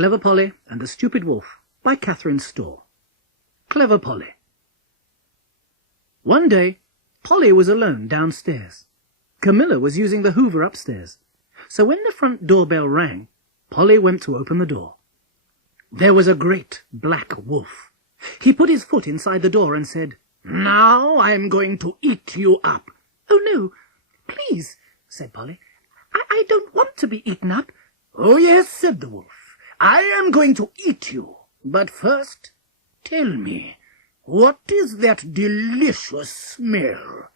Clever Polly and the Stupid Wolf by Catherine Storr. Clever Polly. One day, Polly was alone downstairs. Camilla was using the hoover upstairs. So when the front doorbell rang, Polly went to open the door. There was a great black wolf. He put his foot inside the door and said, "Now I'm going to eat you up." "Oh, no, please," said Polly. I don't want to be eaten up." "Oh, yes," said the wolf. "I am going to eat you. But first, tell me, what is that delicious smell?"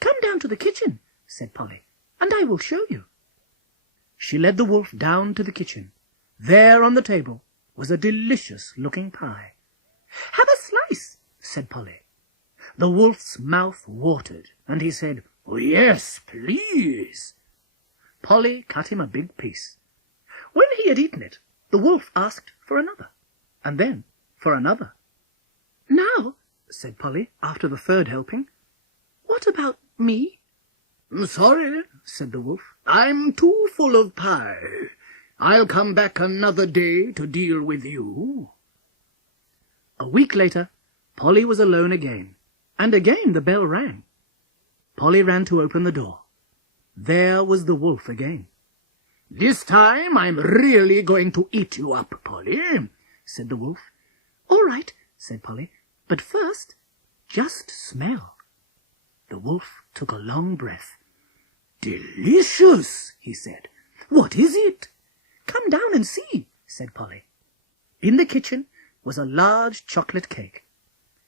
"Come down to the kitchen," said Polly, "and I will show you." She led the wolf down to the kitchen. There on the table was a delicious-looking pie. "Have a slice," said Polly. The wolf's mouth watered, and he said, "Oh, yes, please." Polly cut him a big piece. When he had eaten it, the wolf asked for another, and then for another. "Now," said Polly, after the third helping, "what about me?" "Sorry," said the wolf. "I'm too full of pie. I'll come back another day to deal with you." A week later, Polly was alone again, and again the bell rang. Polly ran to open the door. There was the wolf again. "This time I'm really going to eat you up, Polly," said the wolf. "All right," said Polly, "but first, just smell." The wolf took a long breath. "Delicious," he said. "What is it?" "Come down and see," said Polly. In the kitchen was a large chocolate cake.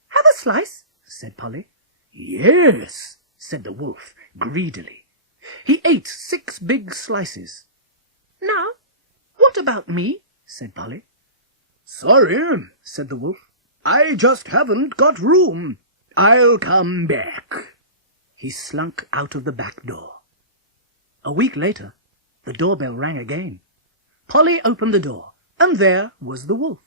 "Have a slice," said Polly. "Yes," said the wolf greedily. He ate 6 big slices. "Now, what about me?" said Polly. "Sorry," said the wolf. "I just haven't got room. I'll come back." He slunk out of the back door. A week later, the doorbell rang again. Polly opened the door, and there was the wolf.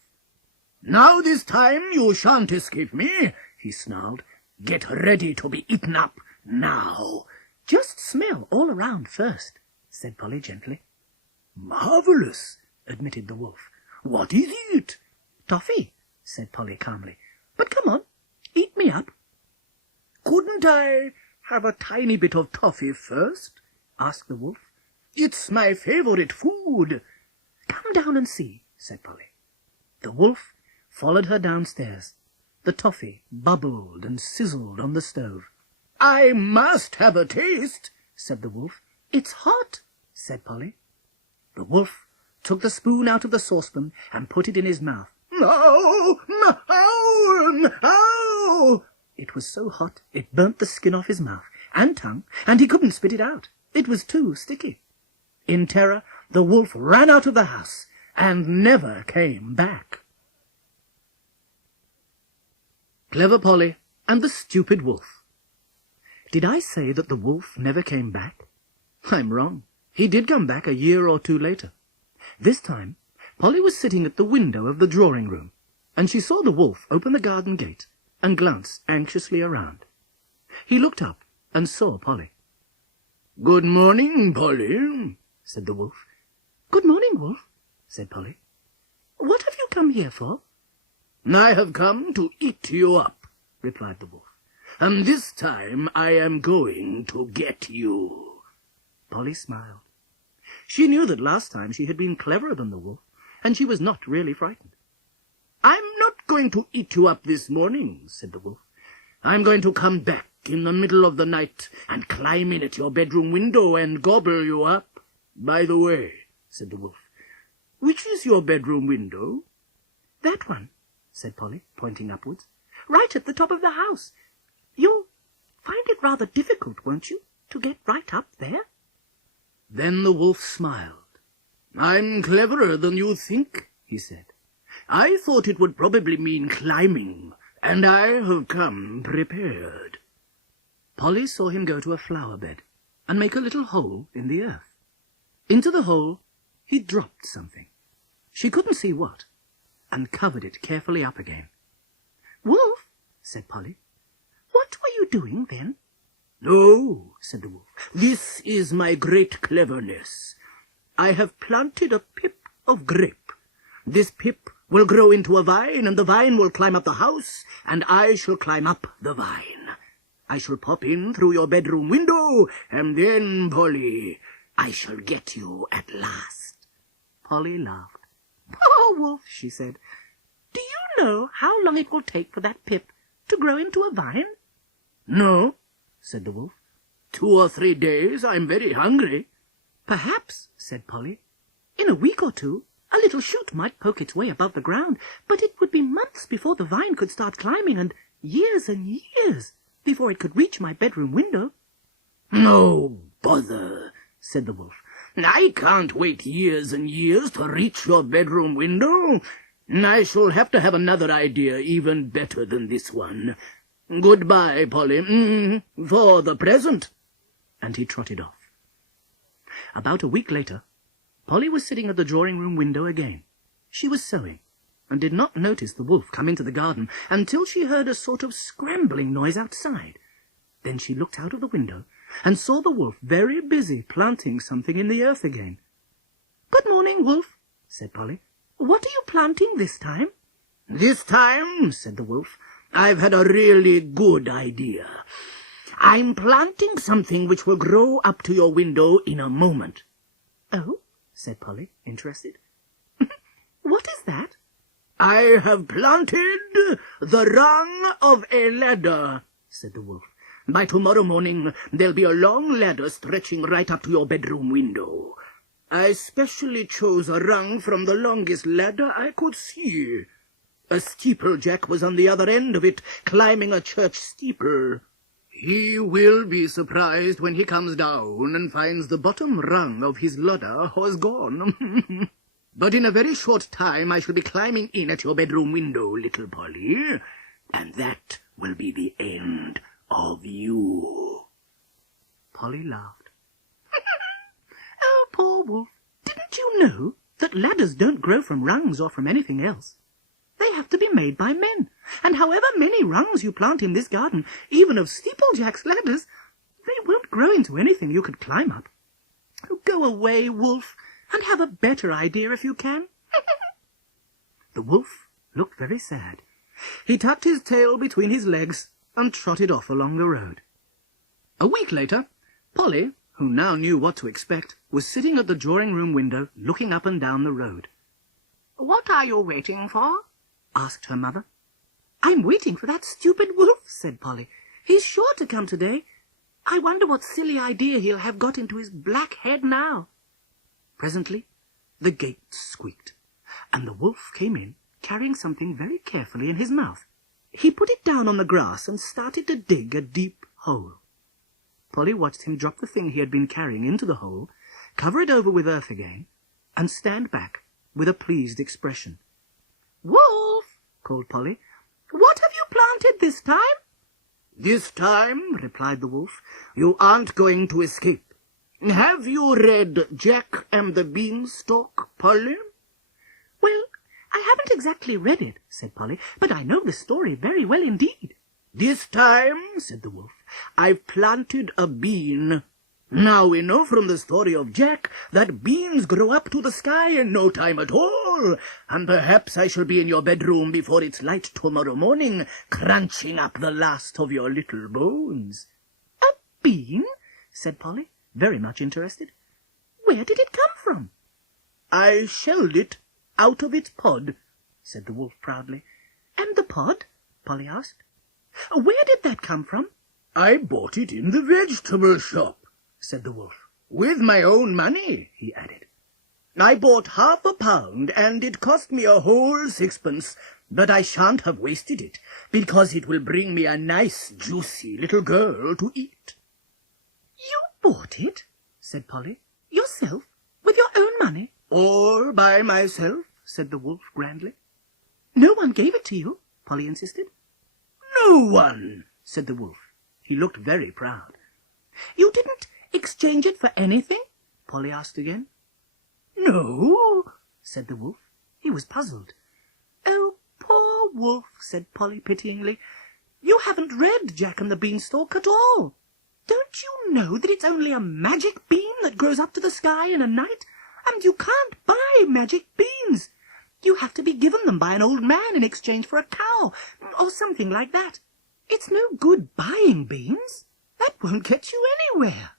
"Now this time you shan't escape me," he snarled. "Get ready to be eaten up now." "Just smell all around first," said Polly gently. "Marvellous," admitted the wolf. "What is it?" "Toffee," said Polly calmly. "But come on, eat me up." "Couldn't I have a tiny bit of toffee first?" asked the wolf. "It's my favourite food." "Come down and see," said Polly. The wolf followed her downstairs. The toffee bubbled and sizzled on the stove. "I must have a taste," said the wolf. "It's hot," said Polly. The wolf took the spoon out of the saucepan and put it in his mouth. "No! No! No!" It was so hot it burnt the skin off his mouth and tongue, and he couldn't spit it out. It was too sticky. In terror, the wolf ran out of the house and never came back. Clever Polly and the Stupid Wolf. Did I say that the wolf never came back? I'm wrong. He did come back a year or 2 later. This time, Polly was sitting at the window of the drawing-room, and she saw the wolf open the garden gate and glance anxiously around. He looked up and saw Polly. "Good morning, Polly," said the wolf. "Good morning, Wolf," said Polly. "What have you come here for?" "I have come to eat you up," replied the wolf. "And this time I am going to get you." Polly smiled. She knew that last time she had been cleverer than the wolf, and she was not really frightened. "I'm not going to eat you up this morning," said the wolf. "I'm going to come back in the middle of the night and climb in at your bedroom window and gobble you up. By the way," said the wolf, "which is your bedroom window?" "That one," said Polly, pointing upwards, "right at the top of the house. You'll find it rather difficult, won't you, to get right up there?" Then the wolf smiled. "I'm cleverer than you think," he said. "I thought it would probably mean climbing, and I have come prepared." Polly saw him go to a flower bed and make a little hole in the earth. Into the hole he dropped something. She couldn't see what, and covered it carefully up again. "Wolf," said Polly, "what were you doing then?" "Oh," said the wolf, "this is my great cleverness. I have planted a pip of grape This pip will grow into a vine, and the vine will climb up the house, and I shall climb up the vine. I shall pop in through your bedroom window, and then, Polly, I shall get you at last." Polly laughed. "Poor wolf," she said. "Do you know how long it will take for that pip to grow into a vine?" "No," said the wolf. 2 or 3 days. I'm very hungry." "Perhaps," said Polly, "in a week or 2, a little shoot might poke its way above the ground, but it would be months before the vine could start climbing, and years before it could reach my bedroom window." "No bother," said the wolf. "I can't wait years and years to reach your bedroom window. I shall have to have another idea even better than this one. Goodbye, Polly, for the present." And he trotted off. About a week later, Polly was sitting at the drawing-room window again. She was sewing, and did not notice the wolf come into the garden until she heard a sort of scrambling noise outside. Then she looked out of the window and saw the wolf very busy planting something in the earth again. "Good morning, Wolf," said Polly. "What are you planting this time?" "This time," said the wolf, "I've had a really good idea. I'm planting something which will grow up to your window in a moment." "Oh," said Polly, interested. "What is that?" "I have planted the rung of a ladder," said the wolf. "By tomorrow morning there'll be a long ladder stretching right up to your bedroom window. I specially chose a rung from the longest ladder I could see. A steeplejack was on the other end of it, climbing a church steeple. He will be surprised when he comes down and finds the bottom rung of his ladder has gone. But in a very short time I shall be climbing in at your bedroom window, little Polly, and that will be the end of you." Polly laughed. "Oh, poor wolf, didn't you know that ladders don't grow from rungs or from anything else? They have to be made by men, and however many rungs you plant in this garden, even of steeplejack's ladders, they won't grow into anything you could climb up. Oh, go away, wolf, and have a better idea if you can." The wolf looked very sad. He tucked his tail between his legs and trotted off along the road. A week later, Polly, who now knew what to expect, was sitting at the drawing-room window looking up and down the road. "What are you waiting for?" asked her mother. "I'm waiting for that stupid wolf," said Polly. "He's sure to come today. I wonder what silly idea he'll have got into his black head now." Presently the gate squeaked, and the wolf came in, carrying something very carefully in his mouth. He put it down on the grass and started to dig a deep hole. Polly watched him drop the thing he had been carrying into the hole, cover it over with earth again, and stand back with a pleased expression. "Wolf," called Polly, "what have you planted this time?" "This time," replied the wolf, "you aren't going to escape. Have you read Jack and the Beanstalk, Polly?" "Well, I haven't exactly read it," said Polly, "but I know the story very well indeed." "This time," said the wolf, "I've planted a bean. Now we know from the story of Jack that beans grow up to the sky in no time at all, and perhaps I shall be in your bedroom before it's light tomorrow morning, crunching up the last of your little bones." "A bean?" said Polly, very much interested. "Where did it come from?" "I shelled it out of its pod," said the wolf proudly. "And the pod?" Polly asked. "Where did that come from?" "I bought it in the vegetable shop," said the wolf. "With my own money," he added. "I bought ½ pound, and it cost me a whole 6pence, but I shan't have wasted it, because it will bring me a nice, juicy little girl to eat." "You bought it?" said Polly. "Yourself? With your own money?" "All by myself," said the wolf grandly. "No one gave it to you?" Polly insisted. "No one," said the wolf. He looked very proud. "You didn't exchange it for anything?" Polly asked again. "No," said the wolf. He was puzzled. "Oh, poor wolf," said Polly pityingly. "You haven't read Jack and the Beanstalk at all. Don't you know that it's only a magic bean that grows up to the sky in a night? And you can't buy magic beans. You have to be given them by an old man in exchange for a cow, or something like that. It's no good buying beans. That won't get you anywhere."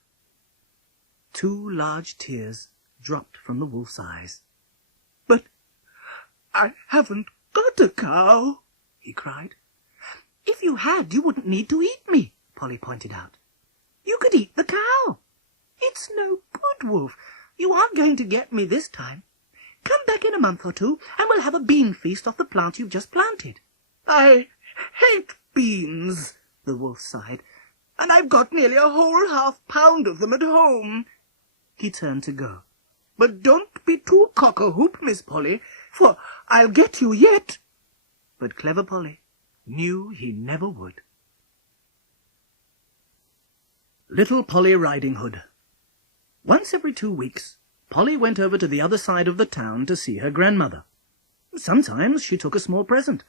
2 large tears dropped from the wolf's eyes. "But I haven't got a cow," he cried. "If you had, you wouldn't need to eat me," Polly pointed out. "You could eat the cow. It's no good, Wolf. You aren't going to get me this time. Come back in a month or 2, and we'll have a bean feast off the plant you've just planted." "I hate beans," the wolf sighed, "and I've got nearly a whole half-pound of them at home." He turned to go. "But don't be too cock-a-hoop, Miss Polly, for I'll get you yet." But clever Polly knew he never would. Little Polly Riding Hood. Once every 2 weeks, Polly went over to the other side of the town to see her grandmother. Sometimes she took a small present,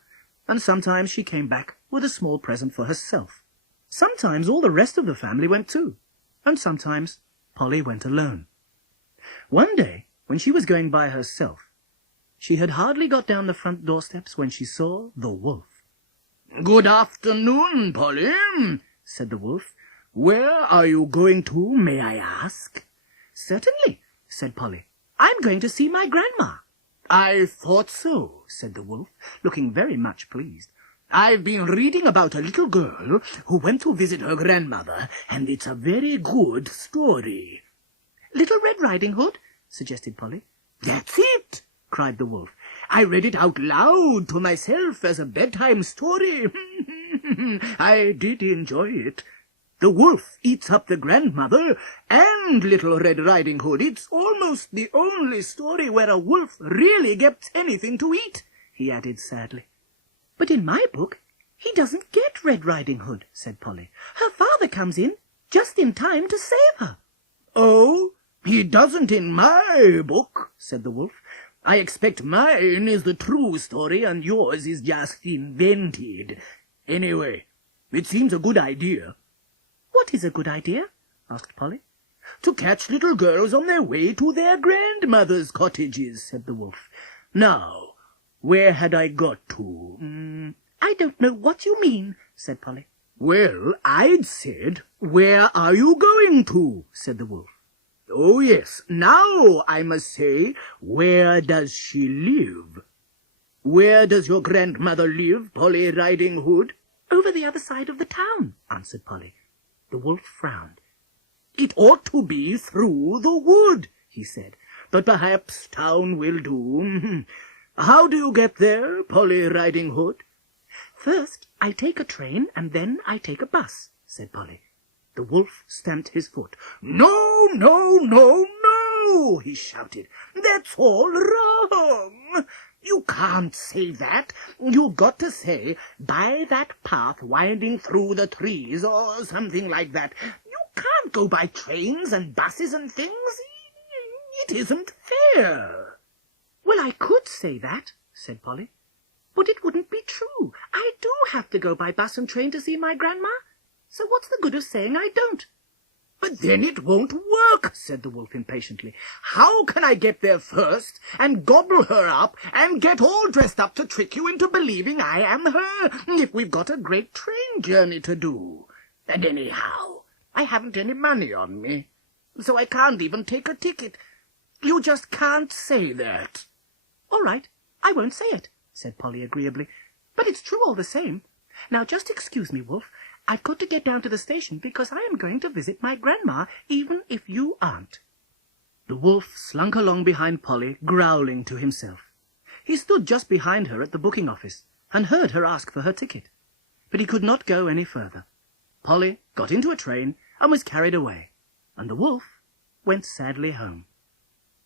and sometimes she came back with a small present for herself. Sometimes all the rest of the family went too, and sometimes Polly went alone. One day, when she was going by herself, she had hardly got down the front doorsteps when she saw the wolf. "Good afternoon, Polly," said the wolf. "Where are you going to, may I ask?" "Certainly," said Polly. "I'm going to see my grandma." "I thought so," said the wolf, looking very much pleased. "I've been reading about a little girl who went to visit her grandmother, and it's a very good story." "Little Red Riding Hood?" suggested Polly. "That's it!" cried the wolf. "I read it out loud to myself as a bedtime story. I did enjoy it. The wolf eats up the grandmother and Little Red Riding Hood. It's almost the only story where a wolf really gets anything to eat," he added sadly. "But in my book, he doesn't get Red Riding Hood," said Polly. "Her father comes in just in time to save her." "Oh, he doesn't in my book," said the wolf. "I expect mine is the true story and yours is just invented. Anyway, it seems a good idea." "What is a good idea?" asked Polly. "To catch little girls on their way to their grandmother's cottages," said the wolf. "Now, where had I got to?" "I don't know what you mean," said Polly. "Well, I'd said, where are you going to?" said the wolf. "Oh, yes, now I must say, where does she live? Where does your grandmother live, Polly Riding Hood?" "Over the other side of the town," answered Polly. The wolf frowned. "It ought to be through the wood," he said, "but perhaps town will do. How do you get there, Polly Riding Hood?" "First I take a train, and then I take a bus," said Polly. The wolf stamped his foot. "No, no, no, no!" he shouted. "That's all wrong. You can't say that. You've got to say, by that path winding through the trees, or something like that. You can't go by trains and buses and things. It isn't fair." "Well, I could say that," said Polly, "but it wouldn't be true. I do have to go by bus and train to see my grandma. So what's the good of saying I don't?" "But then it won't work," said the wolf impatiently. "How can I get there first and gobble her up and get all dressed up to trick you into believing I am her, if we've got a great train journey to do? And anyhow, I haven't any money on me, so I can't even take a ticket. You just can't say that." "All right, I won't say it," said Polly agreeably. "But it's true all the same. Now just excuse me, Wolf. I've got to get down to the station because I am going to visit my grandma, even if you aren't." The wolf slunk along behind Polly, growling to himself. He stood just behind her at the booking office and heard her ask for her ticket. But he could not go any further. Polly got into a train and was carried away, and the wolf went sadly home.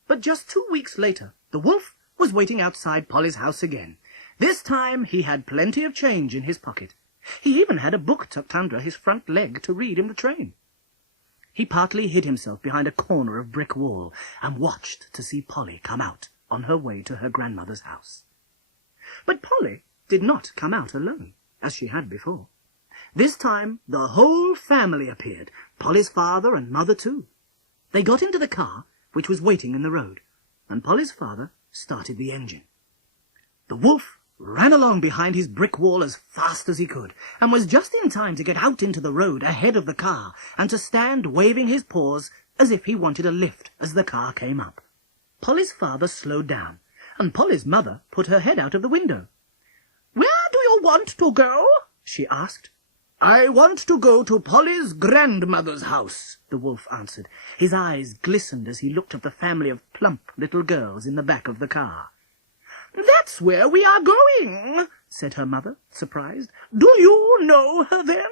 But just 2 weeks later, the wolf was waiting outside Polly's house again. This time he had plenty of change in his pocket. He even had a book tucked under his front leg to read in the train. He partly hid himself behind a corner of brick wall and watched to see Polly come out on her way to her grandmother's house. But Polly did not come out alone, as she had before. This time the whole family appeared, Polly's father and mother too. They got into the car, which was waiting in the road, and Polly's father started the engine. The wolf ran along behind his brick wall as fast as he could, and was just in time to get out into the road ahead of the car, and to stand waving his paws as if he wanted a lift as the car came up. Polly's father slowed down, and Polly's mother put her head out of the window. "Where do you want to go?" she asked. "I want to go to Polly's grandmother's house," the wolf answered. His eyes glistened as he looked at the family of plump little girls in the back of the car. "That's where we are going," said her mother, surprised. "Do you know her, then?"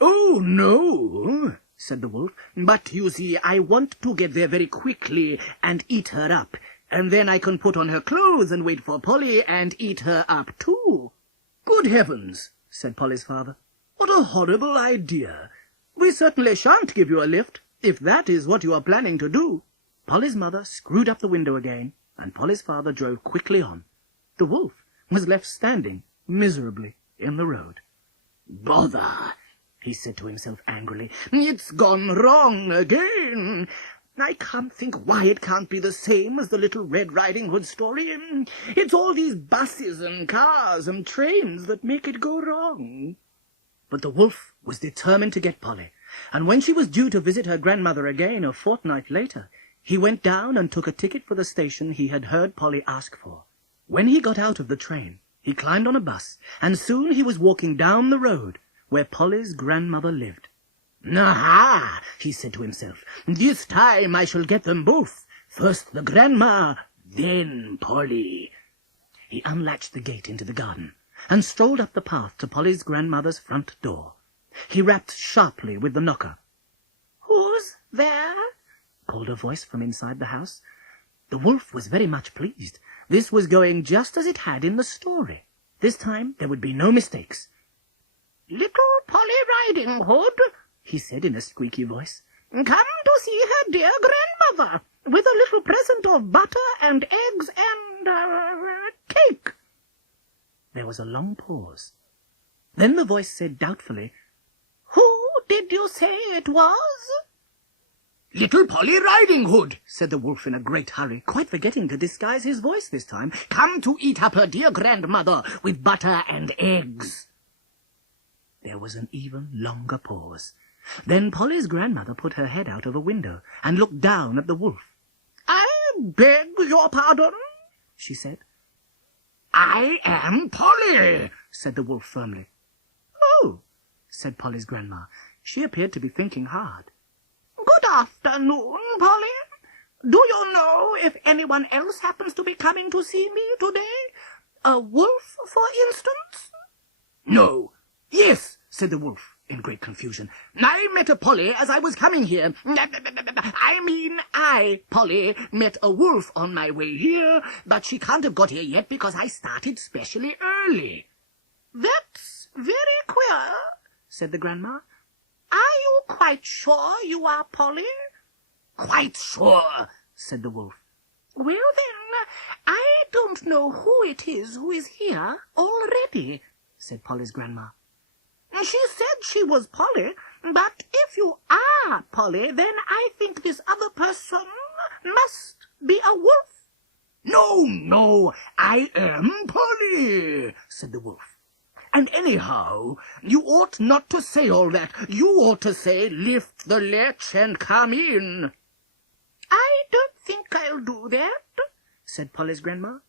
"Oh, no," said the wolf. "But you see, I want to get there very quickly and eat her up, and then I can put on her clothes and wait for Polly and eat her up too." "Good heavens," said Polly's father. "What a horrible idea. We certainly shan't give you a lift, if that is what you are planning to do." Polly's mother screwed up the window again, and Polly's father drove quickly on. The wolf was left standing miserably in the road. "Bother," he said to himself angrily. "It's gone wrong again. I can't think why it can't be the same as the Little Red Riding Hood story. It's all these buses and cars and trains that make it go wrong." But the wolf was determined to get Polly, and when she was due to visit her grandmother again a fortnight later, he went down and took a ticket for the station he had heard Polly ask for. When he got out of the train, he climbed on a bus, and soon he was walking down the road where Polly's grandmother lived. "Aha!" he said to himself. "This time I shall get them both. First the grandma, then Polly." He unlatched the gate into the garden, and strolled up the path to Polly's grandmother's front door. He rapped sharply with the knocker. "Who's there?" called a voice from inside the house. The wolf was very much pleased. This was going just as it had in the story. This time there would be no mistakes. "Little Polly Riding Hood," he said in a squeaky voice, "come to see her dear grandmother, with a little present of butter and eggs and cake." There was a long pause. Then the voice said doubtfully, "Who did you say it was?" "Little Polly Riding Hood," said the wolf in a great hurry, quite forgetting to disguise his voice this time. "Come to eat up her dear grandmother with butter and eggs." There was an even longer pause. Then Polly's grandmother put her head out of a window and looked down at the wolf. "I beg your pardon," she said. "I am Polly," said the wolf firmly. "Oh," said Polly's grandma. She appeared to be thinking hard. "Good afternoon, Polly. Do you know if anyone else happens to be coming to see me today? A wolf, for instance?" "No. Yes," said the wolf in great confusion. "I met a Polly as I was coming here. I, Polly, met a wolf on my way here, but she can't have got here yet because I started specially early." "That's very queer," said the grandma. "Are you quite sure you are Polly?" "Quite sure," said the wolf. "Well, then, I don't know who it is who is here already," said Polly's grandma. "She said she was Polly, but if you are Polly, then I think this other person must be a wolf." No, I am Polly," said the wolf. "And anyhow, you ought not to say all that. You ought to say, 'Lift the latch and come in.'" "I don't think I'll do that," said Polly's grandma,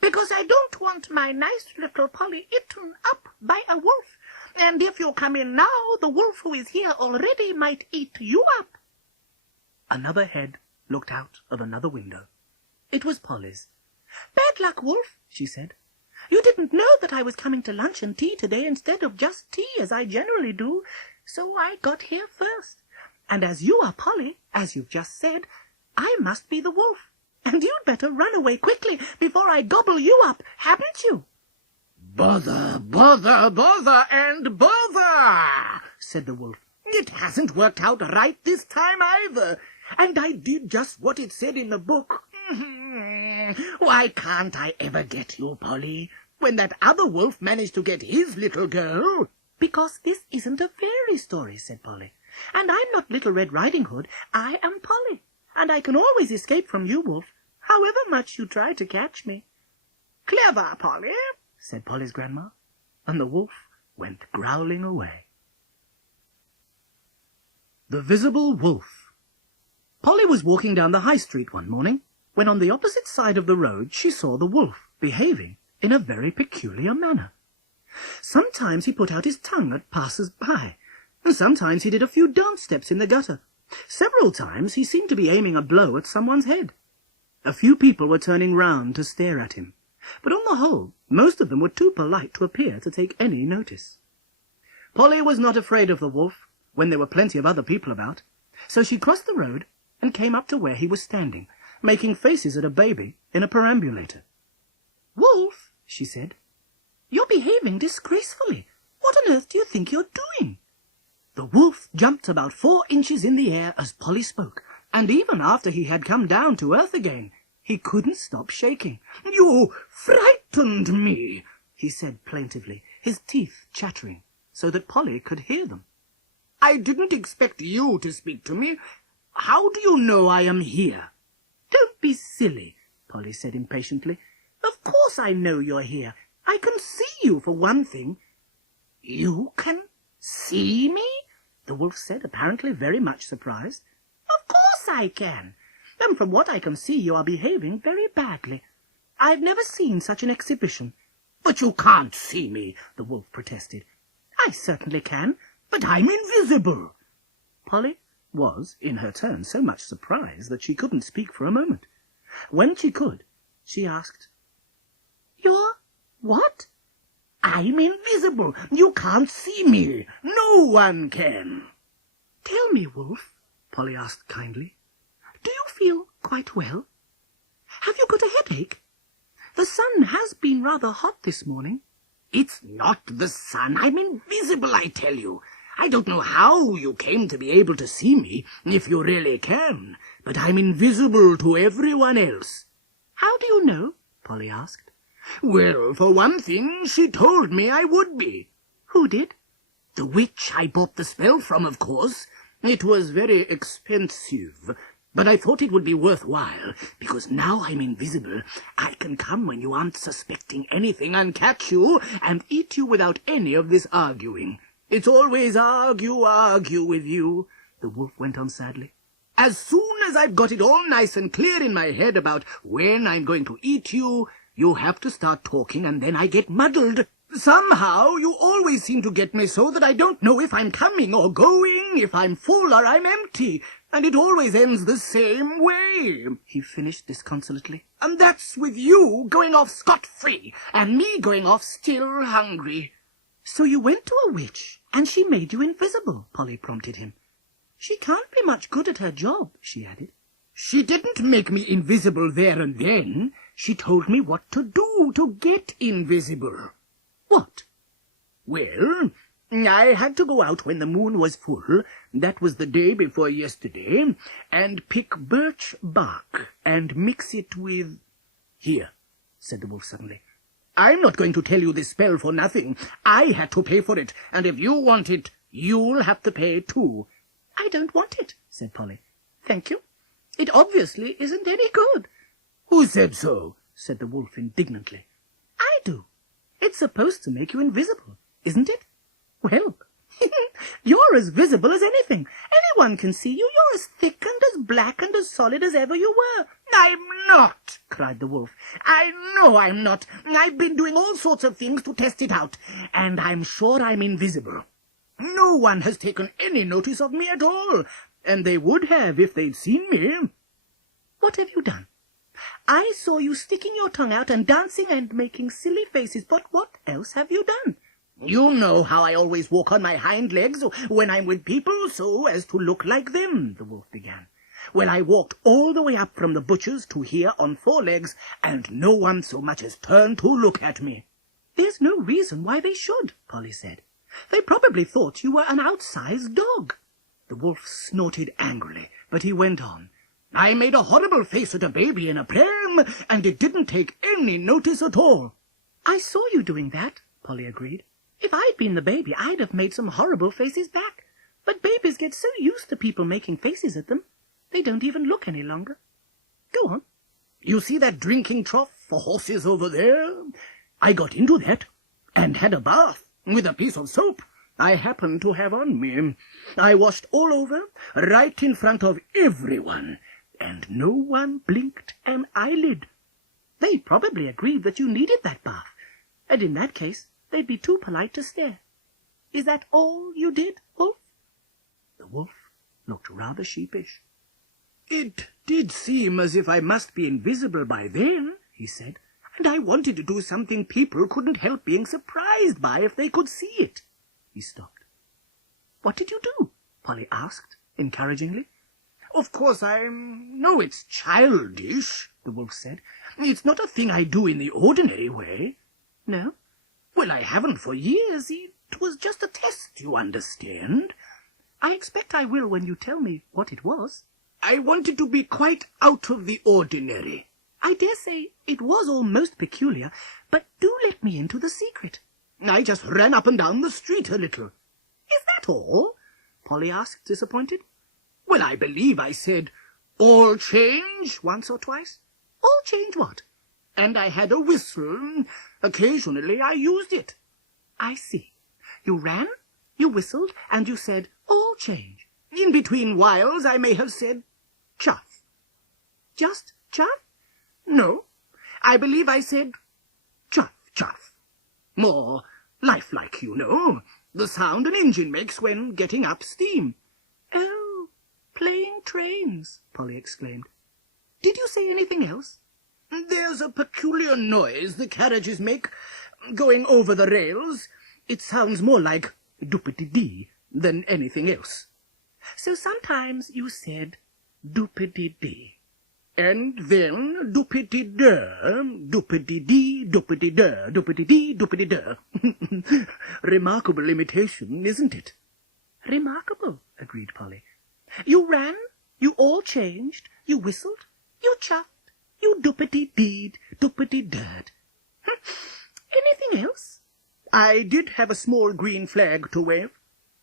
"because I don't want my nice little Polly eaten up by a wolf. And if you come in now, the wolf who is here already might eat you up." Another head looked out of another window. It was Polly's. "Bad luck, wolf," she said. "You didn't know that I was coming to lunch and tea today instead of just tea, as I generally do, so I got here first. And as you are Polly, as you've just said, I must be the wolf, and you'd better run away quickly before I gobble you up, hadn't you?" "Bother, and bother," said the wolf. "It hasn't worked out right this time either, and I did just what it said in the book. Why can't I ever get you, Polly, when that other wolf managed to get his little girl?" "Because this isn't a fairy story," said Polly, "and I'm not Little Red Riding Hood. I am Polly, and I can always escape from you, wolf, however much you try to catch me." Clever, Polly, said Polly's grandma, and the wolf went growling away. The Visible Wolf. Polly was walking down the high street one morning, when on the opposite side of the road she saw the wolf behaving in a very peculiar manner. Sometimes he put out his tongue at passers-by, and sometimes he did a few dance steps in the gutter. Several times he seemed to be aiming a blow at someone's head. A few people were turning round to stare at him, but on the whole most of them were too polite to appear to take any notice. Polly was not afraid of the wolf when there were plenty of other people about, so she crossed the road and came up to where he was standing, making faces at a baby in a perambulator. "Wolf," she said, "you're behaving disgracefully. What on earth do you think you're doing?" The wolf jumped about 4 inches in the air as Polly spoke, and even after he had come down to earth again, he couldn't stop shaking. "You frightened me," he said plaintively, his teeth chattering, so that Polly could hear them. "I didn't expect you to speak to me. How do you know I am here?" "Don't be silly," Polly said impatiently. "Of course I know you're here. I can see you, for one thing." "You can see me?" the wolf said, apparently very much surprised. "Of course I can. And from what I can see, you are behaving very badly. I've never seen such an exhibition." "But you can't see me," the wolf protested. "I certainly can, but I'm invisible." Polly was, in her turn, so much surprised that she couldn't speak for a moment. When she could, she asked, "You're what?" "I'm invisible. You can't see me. No one can." "Tell me, Wolf," Polly asked kindly, "do you feel quite well? Have you got a headache? The sun has been rather hot this morning." "It's not the sun. I'm invisible, I tell you. I don't know how you came to be able to see me, if you really can, but I'm invisible to everyone else." "How do you know?" Polly asked. "Well, for one thing, she told me I would be." "Who did?" "The witch I bought the spell from, of course. It was very expensive, but I thought it would be worthwhile, because now I'm invisible, I can come when you aren't suspecting anything and catch you and eat you without any of this arguing. It's always argue with you," the wolf went on sadly. "As soon as I've got it all nice and clear in my head about when I'm going to eat you, you have to start talking, and then I get muddled. Somehow you always seem to get me so that I don't know if I'm coming or going, if I'm full or I'm empty, and it always ends the same way," he finished disconsolately. "And that's with you going off scot-free, and me going off still hungry." "So you went to a witch, and she made you invisible," Polly prompted him. "She can't be much good at her job," she added. "She didn't make me invisible there and then. She told me what to do to get invisible." "What?" "Well, I had to go out when the moon was full, that was the day before yesterday, and pick birch bark and mix it with—" "Here," said the wolf suddenly, "I'm not going to tell you this spell for nothing. I had to pay for it, and if you want it, you'll have to pay too." "I don't want it," said Polly. "Thank you. It obviously isn't any good." "Who said so?" said the wolf indignantly. "I do. It's supposed to make you invisible, isn't it? Well, you're as visible as anything. Anyone can see you. You're as thick and as black and as solid as ever you were." "I'm not," cried the wolf. "I know I'm not. I've been doing all sorts of things to test it out, and I'm sure I'm invisible. No one has taken any notice of me at all, and they would have if they'd seen me." "What have you done? I saw you sticking your tongue out and dancing and making silly faces, but what else have you done?" "You know how I always walk on my hind legs when I'm with people, so as to look like them," the wolf began. "Well, I walked all the way up from the butcher's to here on 4 legs, and no one so much as turned to look at me." "There's no reason why they should," Polly said. "They probably thought you were an outsized dog." The wolf snorted angrily, but he went on. "I made a horrible face at a baby in a pram, and it didn't take any notice at all." "I saw you doing that," Polly agreed. "If I'd been the baby, I'd have made some horrible faces back. But babies get so used to people making faces at them, they don't even look any longer. Go on." "You see that drinking trough for horses over there. I got into that, and had a bath with a piece of soap I happened to have on me. I washed all over, right in front of everyone, and no one blinked an eyelid. They probably agreed that you needed that bath, and in that case they'd be too polite to stare. Is that all you did, Wolf?" The wolf looked rather sheepish. "It did seem as if I must be invisible by then," he said, "and I wanted to do something people couldn't help being surprised by if they could see it." He stopped. "What did you do?" Polly asked, encouragingly. "Of course, I know it's childish," the wolf said. "It's not a thing I do in the ordinary way." "No?" "Well, I haven't for years. It was just a test, you understand." "I expect I will when you tell me what it was." "I wanted to be quite out of the ordinary." "I dare say it was all most peculiar, but do let me into the secret." "I just ran up and down the street a little." "Is that all?" Polly asked, disappointed. "Well, I believe I said, 'All change,' once or twice." "All change what?" "And I had a whistle. Occasionally I used it." "I see. You ran, you whistled, and you said, 'All change.' In between whiles I may have said, 'Chuff.'" "Just chuff?" "No, I believe I said, 'Chuff, chuff.' More lifelike, you know, the sound an engine makes when getting up steam." "Oh, playing trains," Polly exclaimed. "Did you say anything else?" "There's a peculiar noise the carriages make going over the rails. It sounds more like doopity-dee than anything else." "So sometimes you said doopity-dee." "And then doopity-der, doopity-dee, doopity-der, doopity-dee, doopity-der." Remarkable imitation, isn't it? "Remarkable," agreed Polly. "You ran, you all changed, you whistled, you chuffed, you doopity-deed, doopity-derd. Anything else?" "I did have a small green flag to wave."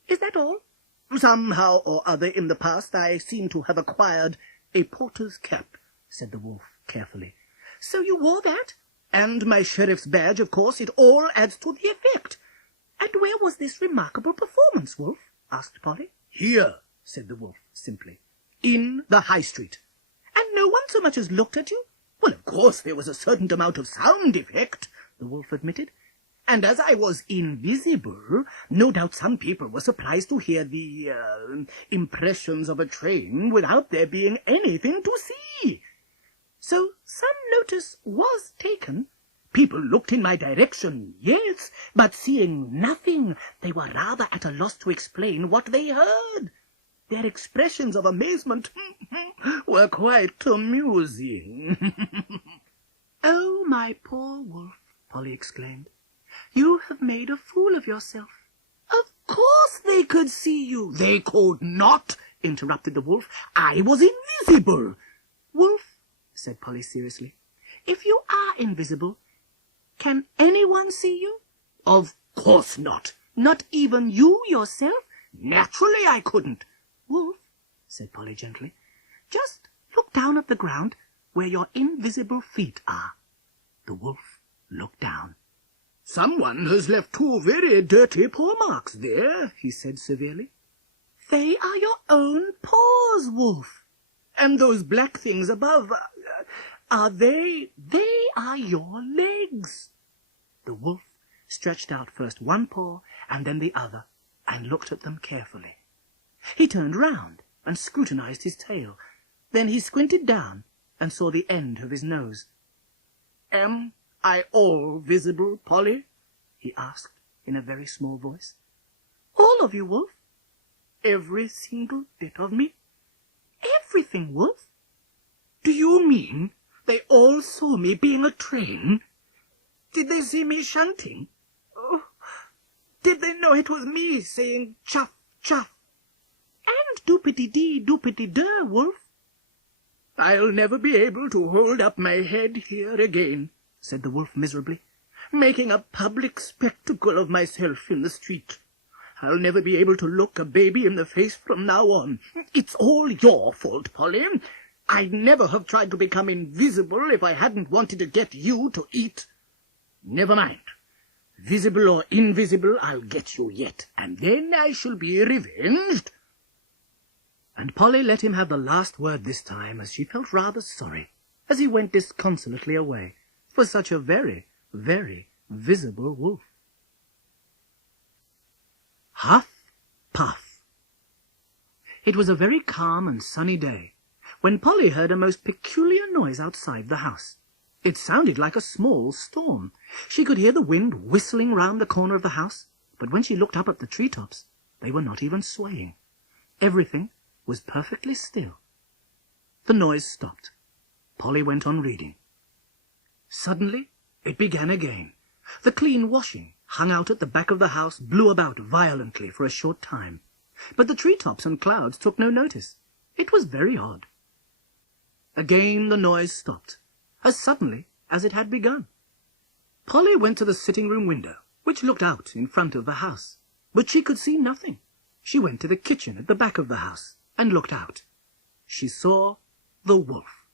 "Is that all?" "Somehow or other in the past I seem to have acquired a porter's cap," said the wolf carefully. "So you wore that?" "And my sheriff's badge, of course. It all adds to the effect." "And where was this remarkable performance, Wolf?" asked Polly. "Here," said the wolf simply. "In the High Street." "And no one so much as looked at you?" "Well, of course there was a certain amount of sound effect," the wolf admitted. "And as I was invisible, no doubt some people were surprised to hear the impressions of a train without there being anything to see." "So some notice was taken?" "People looked in my direction, yes, but seeing nothing, they were rather at a loss to explain what they heard. Their expressions of amazement were quite amusing." "Oh, my poor wolf," Polly exclaimed. "You have made a fool of yourself." "Of course they could see you." "They could not," interrupted the wolf. "I was invisible." "Wolf," said Polly seriously, "if you are invisible, can anyone see you?" "Of course not." "Not even you yourself?" "Naturally I couldn't." "Wolf," said Polly gently, "just look down at the ground where your invisible feet are." The wolf looked down. "Someone has left 2 very dirty paw marks there," he said severely. "They are your own paws, Wolf." "And those black things above, are they—" "They are your legs." The wolf stretched out first one paw and then the other, and looked at them carefully. He turned round and scrutinized his tail. Then he squinted down and saw the end of his nose. "Am I all visible, Polly?" he asked in a very small voice. "All of you, Wolf." "Every single bit of me?" "Everything, Wolf." "Do you mean they all saw me being a train? Did they see me shunting? Oh, did they know it was me saying chuff, chuff?" "And doopity-dee, doopity-der, Wolf." "I'll never be able to hold up my head here again," said the wolf miserably, "making a public spectacle of myself in the street. I'll never be able to look a baby in the face from now on. It's all your fault, Polly. I'd never have tried to become invisible if I hadn't wanted to get you to eat. Never mind. Visible or invisible, I'll get you yet, and then I shall be revenged. And Polly let him have the last word this time, as she felt rather sorry, as he went disconsolately away, for such a very, very visible wolf. Huff, puff. It was a very calm and sunny day, when Polly heard a most peculiar noise outside the house. It sounded like a small storm. She could hear the wind whistling round the corner of the house, but when she looked up at the treetops, they were not even swaying. Everything was perfectly still. The noise stopped. Polly went on reading. Suddenly it began again. The clean washing, hung out at the back of the house, blew about violently for a short time, but the treetops and clouds took no notice. It was very odd. Again the noise stopped, as suddenly as it had begun. Polly went to the sitting-room window, which looked out in front of the house, but she could see nothing. She went to the kitchen at the back of the house and looked out. She saw the wolf.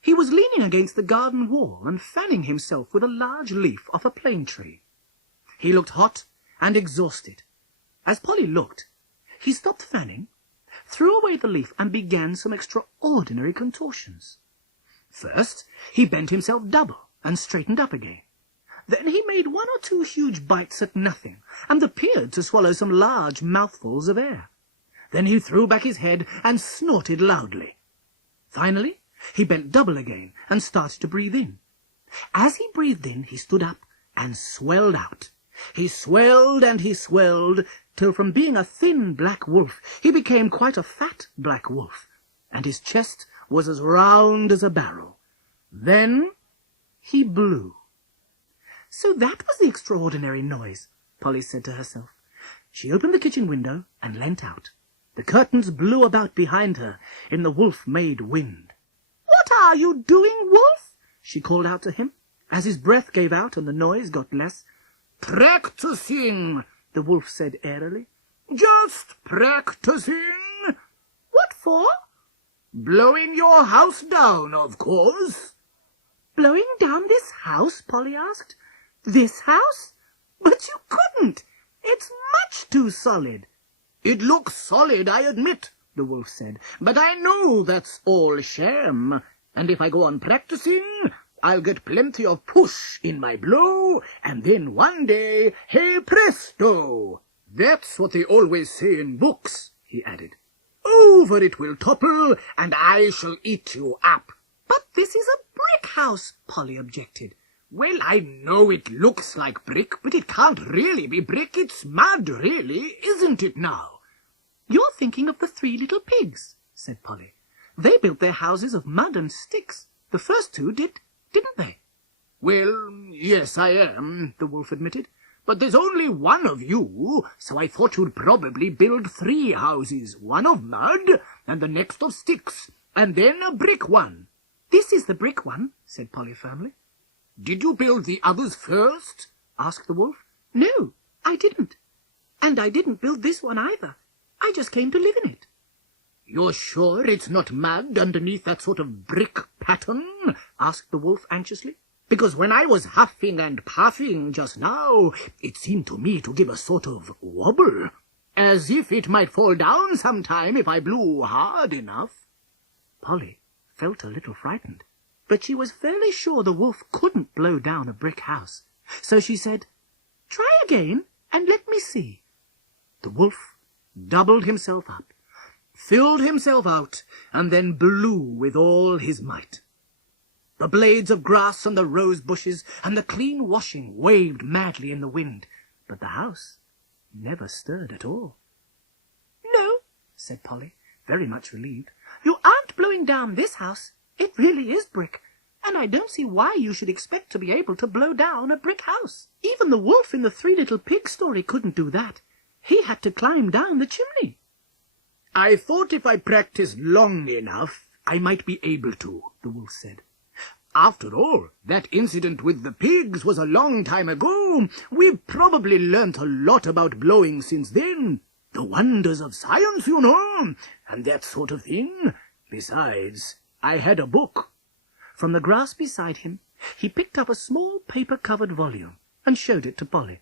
He was leaning against the garden wall and fanning himself with a large leaf off a plane tree. He looked hot and exhausted. As Polly looked, he stopped fanning, threw away the leaf, and began some extraordinary contortions. First, he bent himself double and straightened up again. Then he made 1 or 2 huge bites at nothing, and appeared to swallow some large mouthfuls of air. Then he threw back his head and snorted loudly. Finally, he bent double again and started to breathe in. As he breathed in, he stood up and swelled out. He swelled and he swelled, till from being a thin black wolf, he became quite a fat black wolf, and his chest was as round as a barrel. Then he blew. So that was the extraordinary noise, Polly said to herself. She opened the kitchen window and leant out. The curtains blew about behind her in the wolf-made wind. "What are you doing, wolf?" she called out to him, as his breath gave out and the noise got less. "Practicing," the wolf said airily. "Just practicing." "What for?" "Blowing your house down, of course." "Blowing down this house?" Polly asked. "This house? But you couldn't. It's much too solid." "It looks solid, I admit," the wolf said, "but I know that's all sham, and if I go on practicing, I'll get plenty of push in my blow, and then one day, hey presto! That's what they always say in books," he added. "Over it will topple, and I shall eat you up." "But this is a brick house," Polly objected. "Well, I know it looks like brick, but it can't really be brick. It's mud, really, isn't it now?" "You're thinking of the 3 little pigs," said Polly. "They built their houses of mud and sticks. The first 2 did, didn't they?" "Well, yes, I am," the wolf admitted. "But there's only one of you, so I thought you'd probably build 3 houses, one of mud, and the next of sticks, and then a brick one." "This is the brick one," said Polly firmly. "Did you build the others first?" asked the wolf. "No, I didn't. And I didn't build this one either. I just came to live in it." "You're sure it's not mud underneath that sort of brick pattern?" asked the wolf anxiously. "Because when I was huffing and puffing just now, it seemed to me to give a sort of wobble, as if it might fall down sometime if I blew hard enough." Polly felt a little frightened, but she was fairly sure the wolf couldn't blow down a brick house. So she said, "Try again and let me see." The wolf doubled himself up, filled himself out, and then blew with all his might. The blades of grass and the rose bushes and the clean washing waved madly in the wind, but the house never stirred at all. "No," said Polly, very much relieved, "you aren't blowing down this house. It really is brick, and I don't see why you should expect to be able to blow down a brick house. Even the wolf in the 3 little pig story couldn't do that. He had to climb down the chimney." "I thought if I practiced long enough, I might be able to," the wolf said. "After all, that incident with the pigs was a long time ago. We've probably learnt a lot about blowing since then. The wonders of science, you know, and that sort of thing. Besides, I had a book. From the grass beside him, he picked up a small paper-covered volume and showed it to Polly.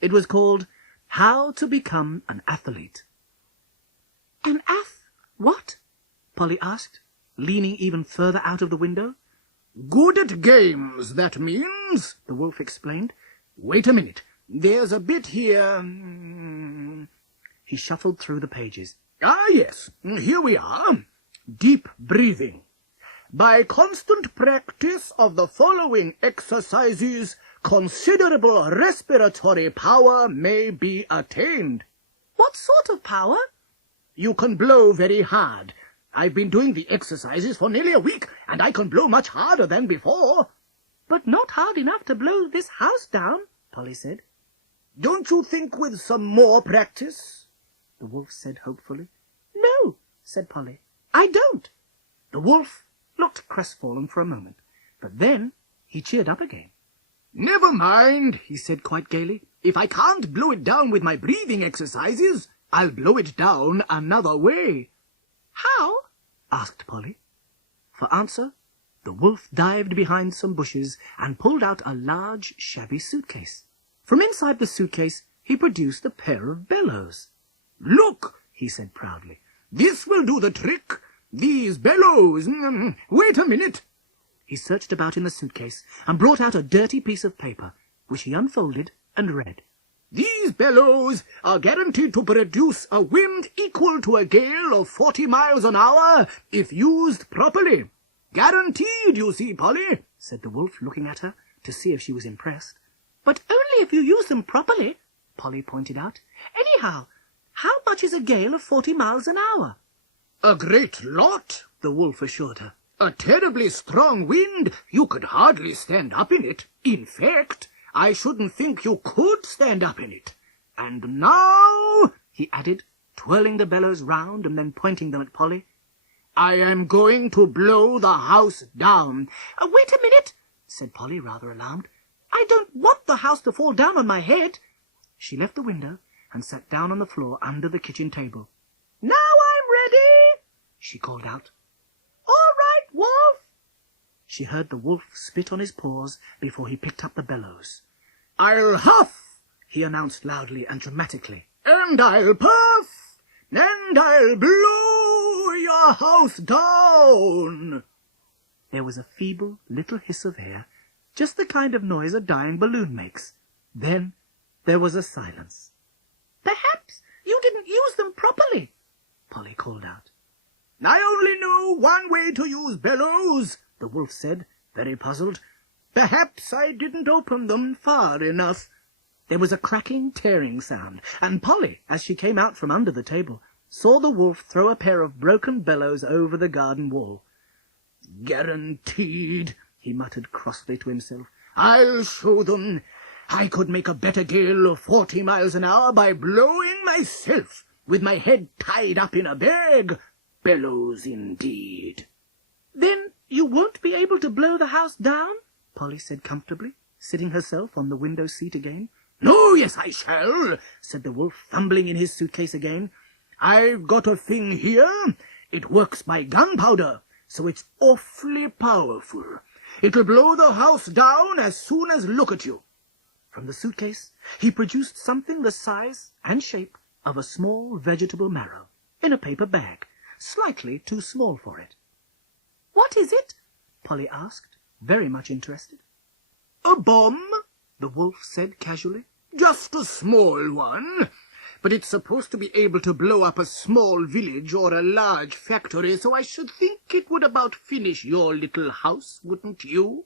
It was called How to Become an Athlete. "An what?" Polly asked, leaning even further out of the window. Good at games, that means, the wolf explained. Wait a minute. There's a bit here. He shuffled through the pages. Ah, yes. Here we are. Deep breathing. By constant practice of the following exercises, considerable respiratory power may be attained. What sort of power? You can blow very hard. I've been doing the exercises for nearly a week, and I can blow much harder than before. But not hard enough to blow this house down, Polly said. Don't you think with some more practice? The wolf said hopefully. No, said Polly, I don't. The wolf looked crestfallen for a moment, but then he cheered up again. Never mind, he said quite gaily. If I can't blow it down with my breathing exercises, I'll blow it down another way. How? Asked Polly. For answer, the wolf dived behind some bushes and pulled out a large, shabby suitcase. From inside the suitcase, he produced a pair of bellows. Look, he said proudly, this will do the trick. These bellows. Wait a minute. He searched about in the suitcase and brought out a dirty piece of paper, which he unfolded and read. These bellows are guaranteed to produce a wind equal to a gale of 40 miles an hour if used properly. Guaranteed, you see, Polly, said the wolf, looking at her to see if she was impressed. But only if you use them properly, Polly pointed out. Anyhow, how much is a gale of 40 miles an hour? A great lot, the wolf assured her. A terribly strong wind. You could hardly stand up in it. In fact, I shouldn't think you could stand up in it. And now, he added, twirling the bellows round and then pointing them at Polly, I am going to blow the house down. Wait a minute, said Polly, rather alarmed. I don't want the house to fall down on my head. She left the window and sat down on the floor under the kitchen table. Now I'm ready, she called out. All right, Wolf. She heard the wolf spit on his paws before he picked up the bellows. I'll huff, he announced loudly and dramatically. And I'll puff, and I'll blow your house down. There was a feeble little hiss of air, just the kind of noise a dying balloon makes. Then there was a silence. Perhaps you didn't use them properly, Polly called out. I only know one way to use bellows, the wolf said, very puzzled. Perhaps I didn't open them far enough. There was a cracking, tearing sound, and Polly, as she came out from under the table, saw the wolf throw a pair of broken bellows over the garden wall. Guaranteed, he muttered crossly to himself. I'll show them. I could make a better gale of 40 miles an hour by blowing myself, with my head tied up in a bag. Bellows indeed. Then you won't be able to blow the house down? Polly said comfortably, sitting herself on the window seat again. No, yes, I shall, said the wolf, fumbling in his suitcase again. I've got a thing here. It works by gunpowder, so it's awfully powerful. It'll blow the house down as soon as look at you. From the suitcase, he produced something the size and shape of a small vegetable marrow in a paper bag, slightly too small for it. What is it? Polly asked, very much interested. A bomb, the wolf said casually. Just a small one. But it's supposed to be able to blow up a small village or a large factory, so I should think it would about finish your little house, wouldn't you?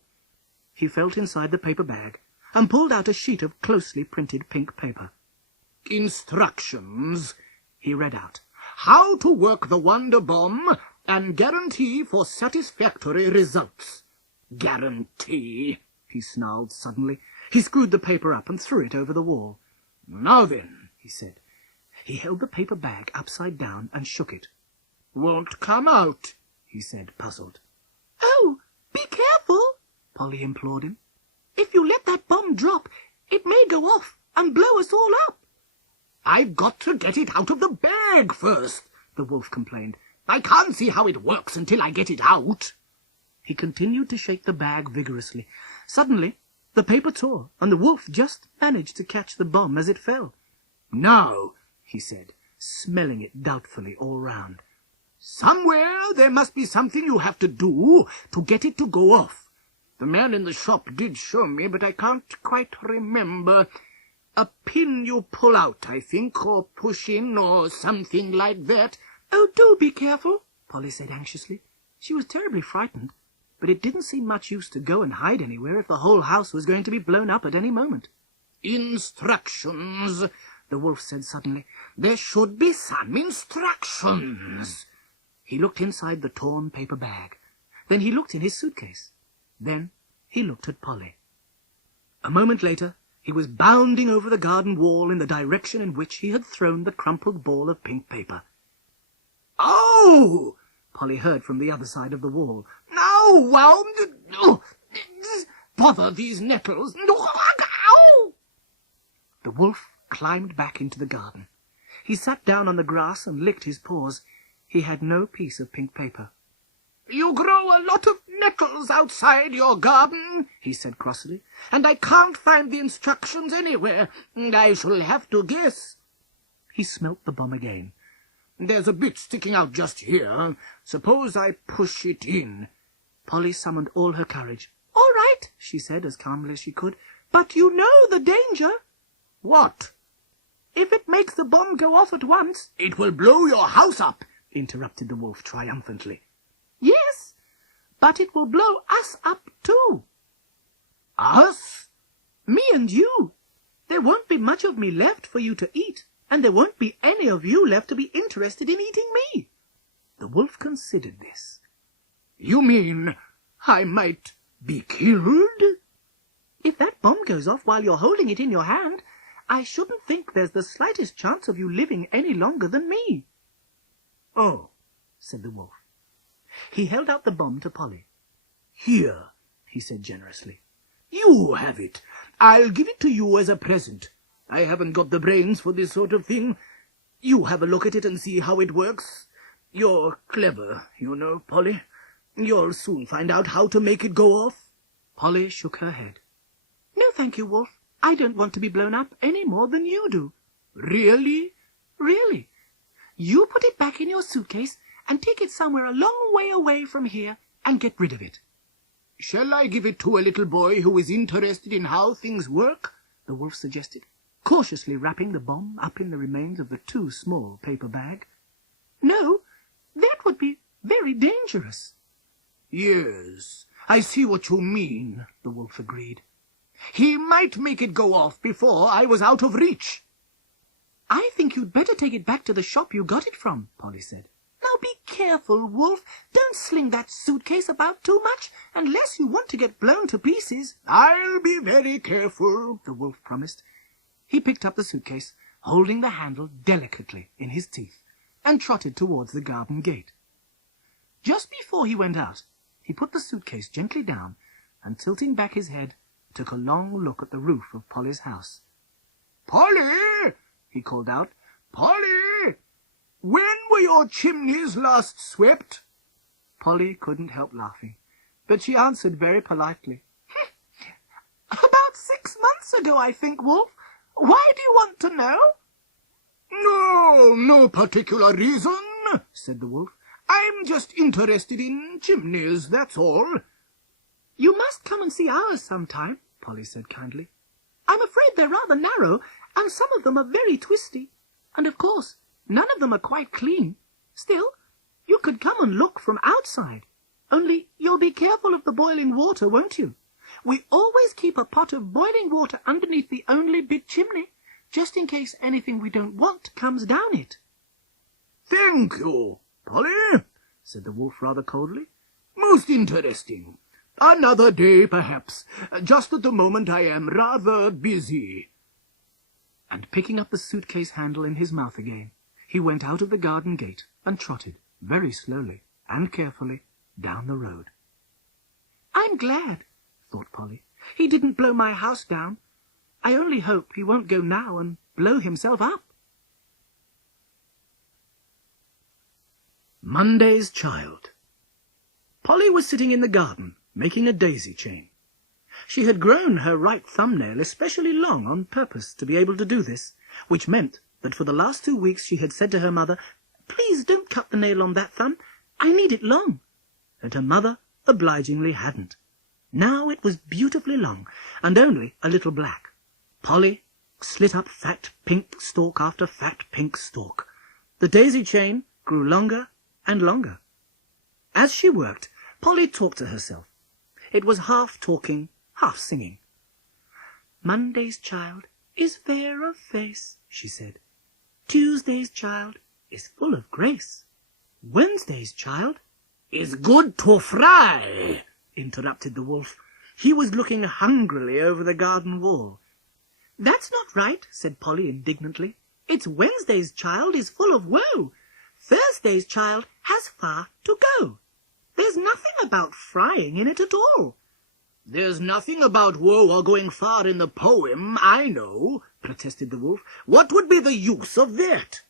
He felt inside the paper bag and pulled out a sheet of closely printed pink paper. Instructions, he read out. How to work the wonder bomb and guarantee for satisfactory results. Guarantee, he snarled suddenly. He screwed the paper up and threw it over the wall. Now then, he said. He held the paper bag upside down and shook it. Won't come out, he said, puzzled. Oh, be careful, Polly implored him. If you let that bomb drop, it may go off and blow us all up. I've got to get it out of the bag first, the wolf complained. I can't see how it works until I get it out." He continued to shake the bag vigorously. Suddenly, the paper tore, and the wolf just managed to catch the bomb as it fell. "Now," he said, smelling it doubtfully all round, "somewhere there must be something you have to do to get it to go off. The man in the shop did show me, but I can't quite remember. A pin you pull out, I think, or push in, or something like that." "Oh, do be careful," Polly said anxiously. She was terribly frightened, but it didn't seem much use to go and hide anywhere if the whole house was going to be blown up at any moment. "Instructions," the wolf said suddenly. "There should be some instructions." He looked inside the torn paper bag. Then he looked in his suitcase. Then he looked at Polly. A moment later, he was bounding over the garden wall in the direction in which he had thrown the crumpled ball of pink paper. "Oh!" Polly heard from the other side of the wall. "Now, wow! Bother these nettles! Ow!" The wolf climbed back into the garden. He sat down on the grass and licked his paws. He had no piece of pink paper. "You grow a lot of nettles outside your garden," he said crossly, "and I can't find the instructions anywhere. I shall have to guess." He smelt the bomb again. "There's a bit sticking out just here. Suppose I push it in." Polly summoned all her courage. "All right," she said as calmly as she could, "but you know the danger." "What?" "If it makes the bomb go off at once—" "It will blow your house up," interrupted the wolf triumphantly. "Yes, but it will blow us up too." "Us?" "Me and you. There won't be much of me left for you to eat, and there won't be any of you left to be interested in eating me." The wolf considered this. "You mean I might be killed?" "If that bomb goes off while you're holding it in your hand, I shouldn't think there's the slightest chance of you living any longer than me." "Oh," said the wolf. He held out the bomb to Polly. "Here," he said generously. "You have it. I'll give it to you as a present. I haven't got the brains for this sort of thing. You have a look at it and see how it works. You're clever, you know, Polly. You'll soon find out how to make it go off." Polly shook her head. "No, thank you, Wolf. I don't want to be blown up any more than you do." "Really?" "Really. You put it back in your suitcase and take it somewhere a long way away from here and get rid of it." "Shall I give it to a little boy who is interested in how things work?" the wolf suggested, cautiously wrapping the bomb up in the remains of the too small paper bag. "No, that would be very dangerous." "Yes, I see what you mean," the wolf agreed. "He might make it go off before I was out of reach." "I think you'd better take it back to the shop you got it from," Polly said. "Now be careful, Wolf. Don't sling that suitcase about too much, unless you want to get blown to pieces." "I'll be very careful," the wolf promised. He picked up the suitcase, holding the handle delicately in his teeth, and trotted towards the garden gate. Just before he went out, he put the suitcase gently down and, tilting back his head, took a long look at the roof of Polly's house. "Polly!" he called out. "Polly! When were your chimneys last swept?" Polly couldn't help laughing, but she answered very politely. "About 6 months ago, I think, Wolf. Why do you want to know?" No particular reason," said the wolf. "I'm just interested in chimneys, that's all." "You must come and see ours sometime," Polly said kindly. "I'm afraid they're rather narrow, and some of them are very twisty, and of course none of them are quite clean. Still, you could come and look from outside. Only you'll be careful of the boiling water, won't you? We always keep a pot of boiling water underneath the only big chimney, just in case anything we don't want comes down it." "Thank you, Polly," said the wolf rather coldly. "Most interesting. Another day, perhaps. Just at the moment I am rather busy." And picking up the suitcase handle in his mouth again, he went out of the garden gate and trotted very slowly and carefully down the road. "I'm glad," thought Polly, "he didn't blow my house down. I only hope he won't go now and blow himself up." Monday's Child. Polly was sitting in the garden, making a daisy chain. She had grown her right thumbnail especially long on purpose to be able to do this, which meant that for the last 2 weeks she had said to her mother, "Please don't cut the nail on that thumb. I need it long." And her mother obligingly hadn't. Now it was beautifully long, and only a little black. Polly slit up fat pink stalk after fat pink stalk. The daisy chain grew longer and longer. As she worked, Polly talked to herself. It was half talking, half singing. "Monday's child is fair of face," she said. "Tuesday's child is full of grace. Wednesday's child is good to fry," interrupted the wolf. He was looking hungrily over the garden wall. "That's not right," said Polly indignantly. "It's Wednesday's child is full of woe. Thursday's child has far to go. There's nothing about frying in it at all." "There's nothing about woe or going far in the poem, I know," protested the wolf. "What would be the use of that?"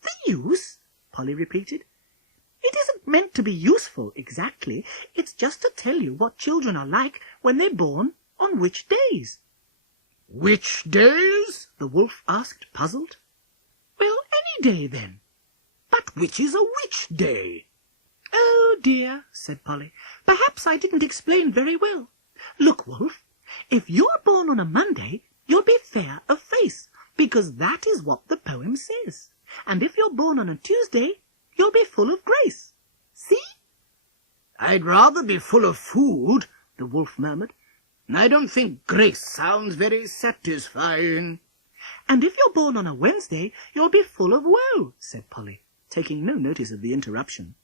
"The use?" Polly repeated. "It isn't meant to be useful exactly. It's just to tell you what children are like when they're born on which days." "Which days?" the wolf asked, puzzled. "Well, any day, then." "But which is a which day?" "Oh, dear," said Polly. "Perhaps I didn't explain very well. Look, Wolf, if you're born on a Monday, you'll be fair of face, because that is what the poem says. And if you're born on a Tuesday, you'll be full of grace. See?" "I'd rather be full of food," the wolf murmured. "I don't think grace sounds very satisfying." "And if you're born on a Wednesday, you'll be full of woe," said Polly, taking no notice of the interruption.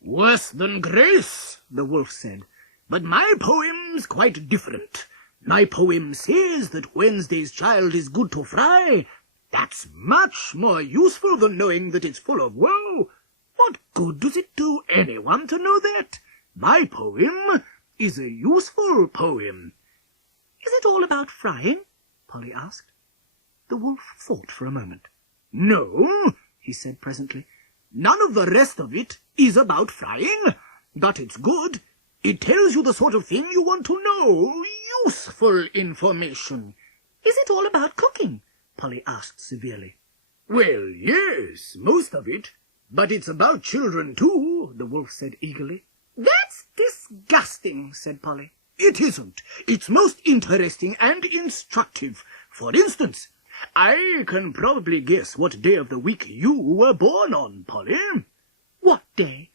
"Worse than grace," the wolf said. "But my poem's quite different. My poem says that Wednesday's child is good to fry. That's much more useful than knowing that it's full of woe. What good does it do anyone to know that? My poem is a useful poem." "Is it all about frying?" Polly asked. The wolf thought for a moment. "No," he said presently. "None of the rest of it is about frying, but it's good. It tells you the sort of thing you want to know. Useful information." "Is it all about cooking?" Polly asked severely. "Well, yes, most of it. But it's about children, too," the wolf said eagerly. "That's disgusting," said Polly. "It isn't. It's most interesting and instructive. For instance, I can probably guess what day of the week you were born on, Polly." "What day?"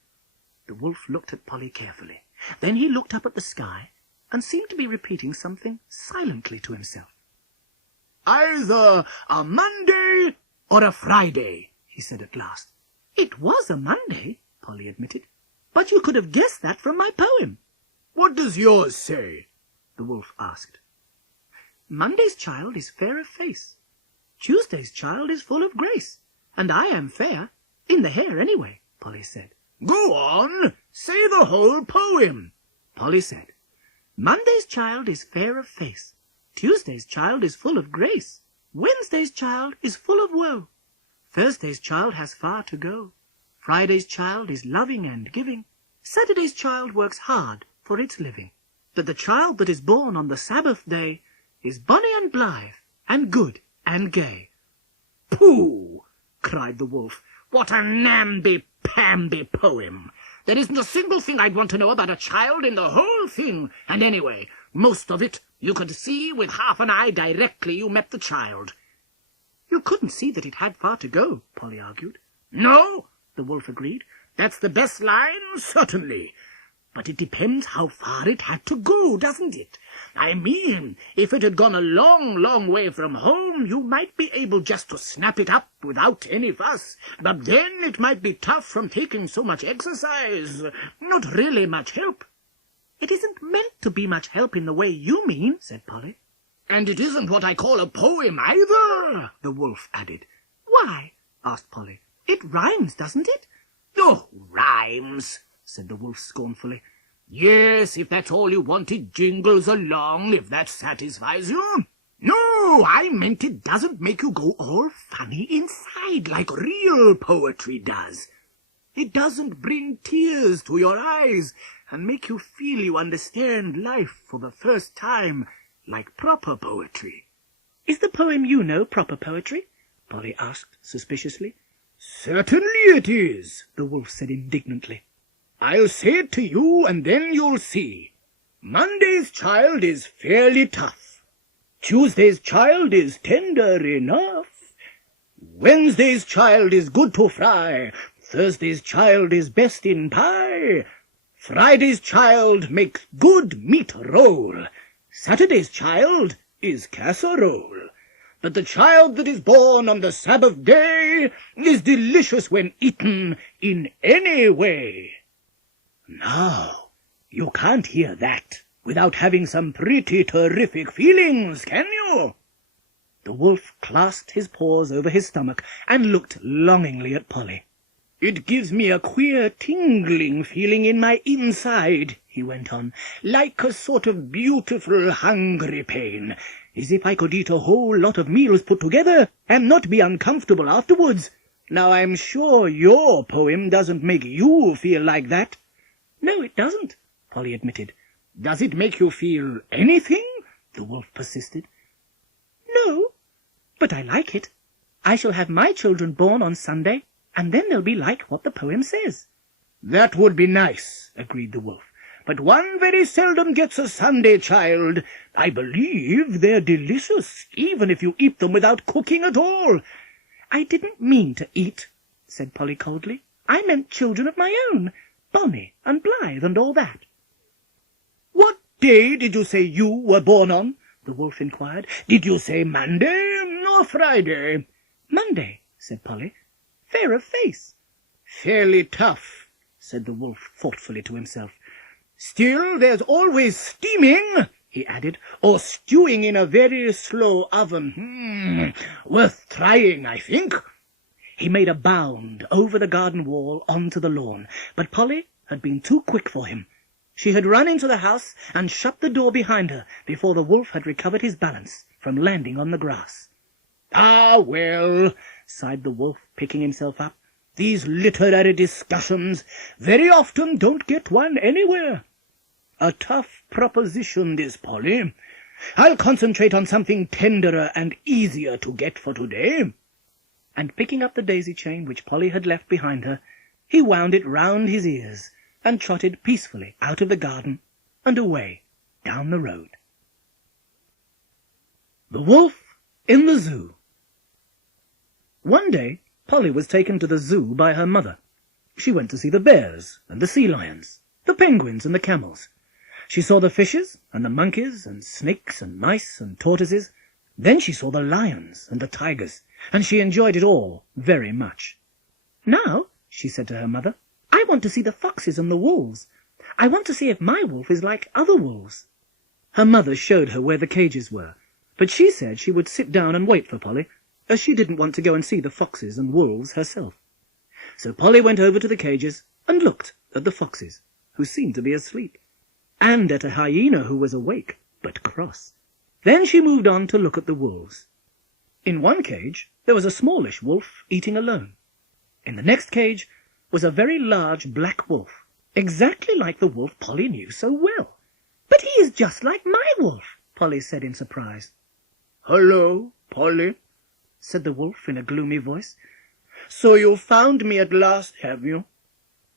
The wolf looked at Polly carefully. Then he looked up at the sky and seemed to be repeating something silently to himself. "Either a Monday or a Friday," he said at last. "It was a Monday," Polly admitted. "But you could have guessed that from my poem." "What does yours say?" the wolf asked. "Monday's child is fair of face. Tuesday's child is full of grace. And I am fair, in the hair anyway," Polly said. "Go on, say the whole poem." Polly said, "Monday's child is fair of face. Tuesday's child is full of grace. Wednesday's child is full of woe. Thursday's child has far to go. Friday's child is loving and giving. Saturday's child works hard for its living. But the child that is born on the Sabbath day is bonny and blithe and good and gay." "Pooh!" cried the wolf. "What a namby-pamby poem! There isn't a single thing I'd want to know about a child in the whole thing. And anyway, most of it you could see with half an eye directly you met the child." "You couldn't see that it had far to go," Polly argued. "No," the wolf agreed. "That's the best line, certainly. But it depends how far it had to go, doesn't it? I mean, if it had gone a long, long way from home, you might be able just to snap it up without any fuss. But then it might be tough from taking so much exercise. Not really much help." "It isn't meant to be much help in the way you mean," said Polly. "And it isn't what I call a poem either," the wolf added. "Why?" asked Polly. "It rhymes, doesn't it?" "Oh, rhymes," said the wolf scornfully. "Yes, if that's all you wanted, jingles along, if that satisfies you. No, I meant it doesn't make you go all funny inside like real poetry does." It doesn't bring tears to your eyes and make you feel you understand life for the first time, like proper poetry. Is the poem you know proper poetry? Polly asked suspiciously. Certainly it is, the wolf said indignantly. I'll say it to you, and then you'll see. Monday's child is fairly tough. Tuesday's child is tender enough. Wednesday's child is good to fry. Thursday's child is best in pie. Friday's child makes good meat roll. Saturday's child is casserole. But the child that is born on the Sabbath day is delicious when eaten in any way. Now, you can't hear that without having some pretty terrific feelings, can you? The wolf clasped his paws over his stomach and looked longingly at Polly. It gives me a queer tingling feeling in my inside, he went on, like a sort of beautiful hungry pain, as if I could eat a whole lot of meals put together and not be uncomfortable afterwards. Now, I'm sure your poem doesn't make you feel like that. No, it doesn't, Polly admitted. Does it make you feel anything? The wolf persisted. No, but I like it. I shall have my children born on Sunday, and then they'll be like what the poem says. That would be nice, agreed the wolf. But one very seldom gets a Sunday child. I believe they're delicious, even if you eat them without cooking at all. I didn't mean to eat, said Polly coldly. I meant children of my own, bonny and blithe and all that. What day did you say you were born on? The wolf inquired. Did you say Monday or Friday? Monday, said Polly. Fair of face. Fairly tough, said the wolf thoughtfully to himself. Still, there's always steaming, he added, or stewing in a very slow oven. Worth trying, I think. He made a bound over the garden wall onto the lawn, but Polly had been too quick for him. She had run into the house and shut the door behind her before the wolf had recovered his balance from landing on the grass. Ah, well, sighed the wolf, picking himself up. These literary discussions very often don't get one anywhere. A tough proposition, this, Polly. I'll concentrate on something tenderer and easier to get for today. And picking up the daisy chain which Polly had left behind her, he wound it round his ears and trotted peacefully out of the garden and away down the road. The Wolf in the Zoo. One day, Polly was taken to the zoo by her mother. She went to see the bears and the sea lions, the penguins and the camels. She saw the fishes and the monkeys and snakes and mice and tortoises. Then she saw the lions and the tigers, and she enjoyed it all very much. Now, she said to her mother, I want to see the foxes and the wolves. I want to see if my wolf is like other wolves. Her mother showed her where the cages were, but she said she would sit down and wait for Polly, as she didn't want to go and see the foxes and wolves herself. So Polly went over to the cages and looked at the foxes, who seemed to be asleep, and at a hyena who was awake, but cross. Then she moved on to look at the wolves. In one cage there was a smallish wolf eating alone. In the next cage was a very large black wolf, exactly like the wolf Polly knew so well. But he is just like my wolf, Polly said in surprise. Hello, Polly, said the wolf in a gloomy voice. So you found me at last, have you?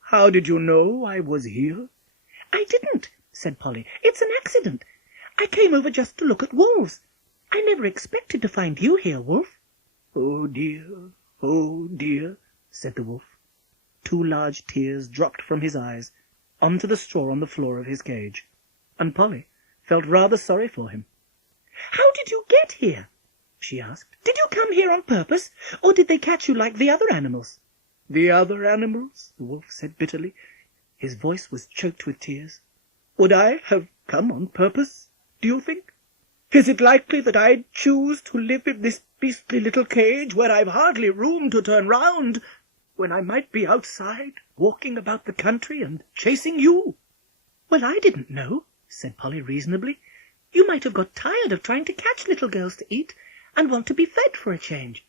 How did you know I was here? I didn't, said Polly. It's an accident. I came over just to look at wolves. I never expected to find you here, Wolf. Oh, dear, said the wolf. 2 large tears dropped from his eyes onto the straw on the floor of his cage, and Polly felt rather sorry for him. How did you get here? She asked. Did you come here on purpose, or did they catch you like the other animals? The other animals? The wolf said bitterly. His voice was choked with tears. Would I have come on purpose, do you think? Is it likely that I'd choose to live in this beastly little cage where I've hardly room to turn round, when I might be outside, walking about the country and chasing you? Well, I didn't know, said Polly reasonably. You might have got tired of trying to catch little girls to eat, and want to be fed for a change.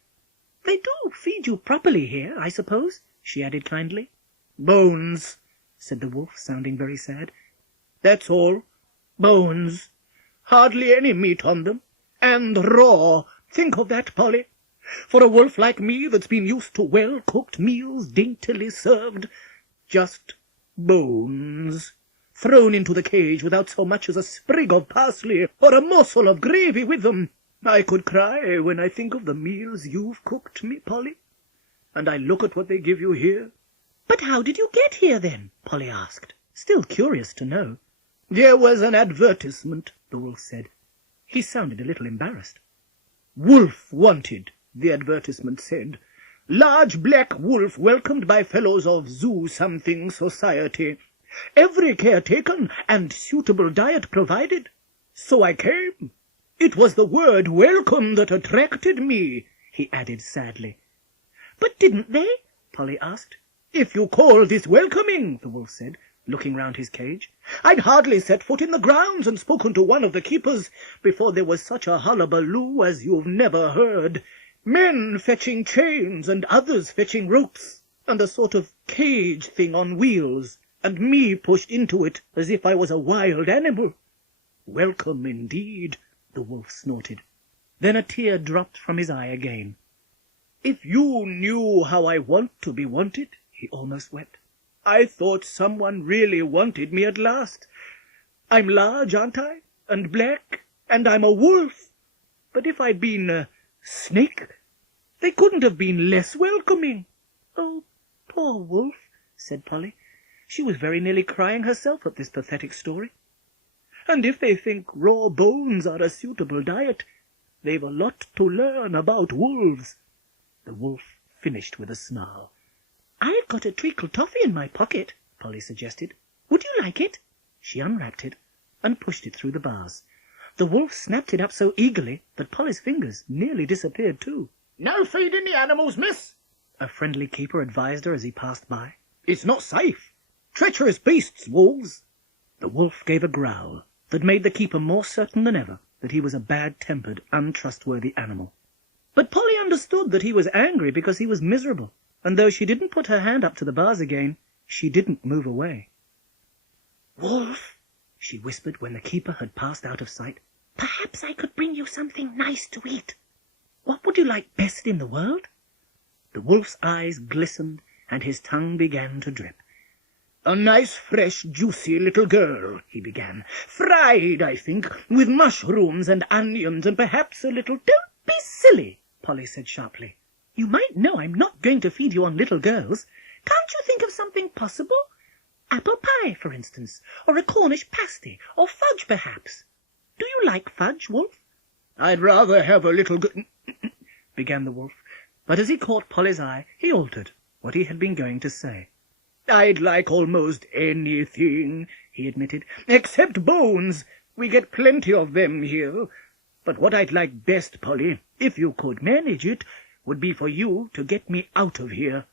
They do feed you properly here, I suppose, she added kindly. "Bones," said the wolf, sounding very sad. "That's all. Bones. Hardly any meat on them. And raw. Think of that, Polly. For a wolf like me that's been used to well-cooked meals, daintily served, just bones, thrown into the cage without so much as a sprig of parsley or a morsel of gravy with them. I could cry when I think of the meals you've cooked me, Polly. And I look at what they give you here." "But how did you get here, then?" Polly asked, still curious to know. "There was an advertisement," the wolf said. He sounded a little embarrassed. "Wolf wanted," the advertisement said. "Large black wolf welcomed by fellows of zoo something society. Every care taken and suitable diet provided. So I came. It was the word welcome that attracted me," he added sadly. "But didn't they?" Polly asked. "If you call this welcoming," the wolf said, looking round his cage, "I'd hardly set foot in the grounds and spoken to one of the keepers before there was such a hullabaloo as you've never heard. Men fetching chains and others fetching ropes, and a sort of cage thing on wheels, and me pushed into it as if I was a wild animal. Welcome indeed," the wolf snorted. Then a tear dropped from his eye again. "If you knew how I want to be wanted," he almost wept. "I thought someone really wanted me at last. I'm large, aren't I? And black, and I'm a wolf. But if I'd been a snake, they couldn't have been less welcoming." "Oh, poor wolf," said Polly. She was very nearly crying herself at this pathetic story. "And if they think raw bones are a suitable diet, they've a lot to learn about wolves." The wolf finished with a snarl. "I've got a treacle toffee in my pocket," Polly suggested. "Would you like it?" She unwrapped it and pushed it through the bars. The wolf snapped it up so eagerly that Polly's fingers nearly disappeared too. "No feeding the animals, miss," a friendly keeper advised her as he passed by. "It's not safe. Treacherous beasts, wolves." The wolf gave a growl that made the keeper more certain than ever that he was a bad-tempered, untrustworthy animal. But Polly understood that he was angry because he was miserable, and though she didn't put her hand up to the bars again, she didn't move away. "Wolf," she whispered when the keeper had passed out of sight, "perhaps I could bring you something nice to eat. What would you like best in the world?" The wolf's eyes glistened, and his tongue began to drip. "A nice, fresh, juicy little girl," he began. "Fried, I think, with mushrooms and onions and perhaps a little—" "Don't be silly," Polly said sharply. "You might know I'm not going to feed you on little girls. Can't you think of something possible? Apple pie, for instance, or a Cornish pasty, or fudge, perhaps. Do you like fudge, Wolf?" "I'd rather have a little began the wolf, but as he caught Polly's eye, he altered what he had been going to say. "I'd like almost anything," he admitted, "except bones. We get plenty of them here. But what I'd like best, Polly, if you could manage it, would be for you to get me out of here."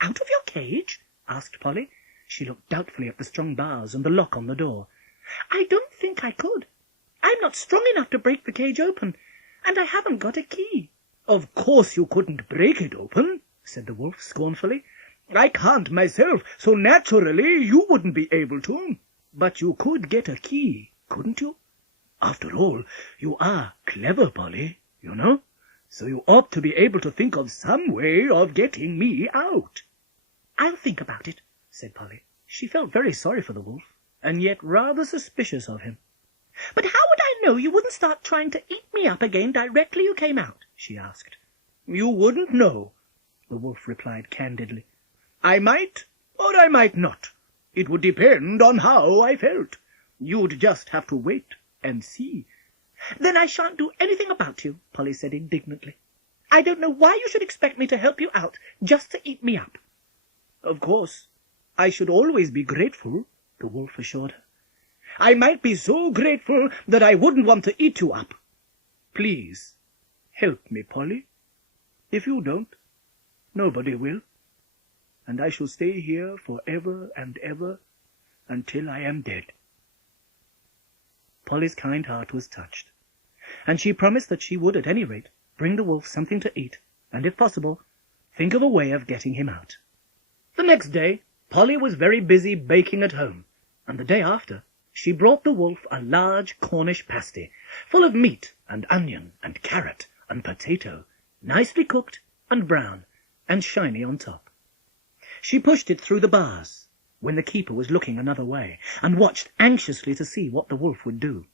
"Out of your cage?" asked Polly. She looked doubtfully at the strong bars and the lock on the door. "I don't think I could. I'm not strong enough to break the cage open, and I haven't got a key." "Of course you couldn't break it open," said the wolf scornfully. "I can't myself, so naturally you wouldn't be able to. But you could get a key, couldn't you? After all, you are clever, Polly, you know, so you ought to be able to think of some way of getting me out." "I'll think about it," said Polly. She felt very sorry for the wolf, and yet rather suspicious of him. "But how would I know you wouldn't start trying to eat me up again directly you came out?" she asked. "You wouldn't know," the wolf replied candidly. "I might, or I might not. It would depend on how I felt. You'd just have to wait and see." "Then I shan't do anything about you," Polly said indignantly. "I don't know why you should expect me to help you out just to eat me up." "Of course, I should always be grateful," the wolf assured her. "I might be so grateful that I wouldn't want to eat you up. Please, help me, Polly. If you don't, nobody will. And I shall stay here for ever and ever until I am dead." Polly's kind heart was touched, and she promised that she would, at any rate, bring the wolf something to eat, and, if possible, think of a way of getting him out. The next day, Polly was very busy baking at home, and the day after she brought the wolf a large Cornish pasty, full of meat and onion and carrot and potato, nicely cooked and brown and shiny on top. She pushed it through the bars when the keeper was looking another way, and watched anxiously to see what the wolf would do.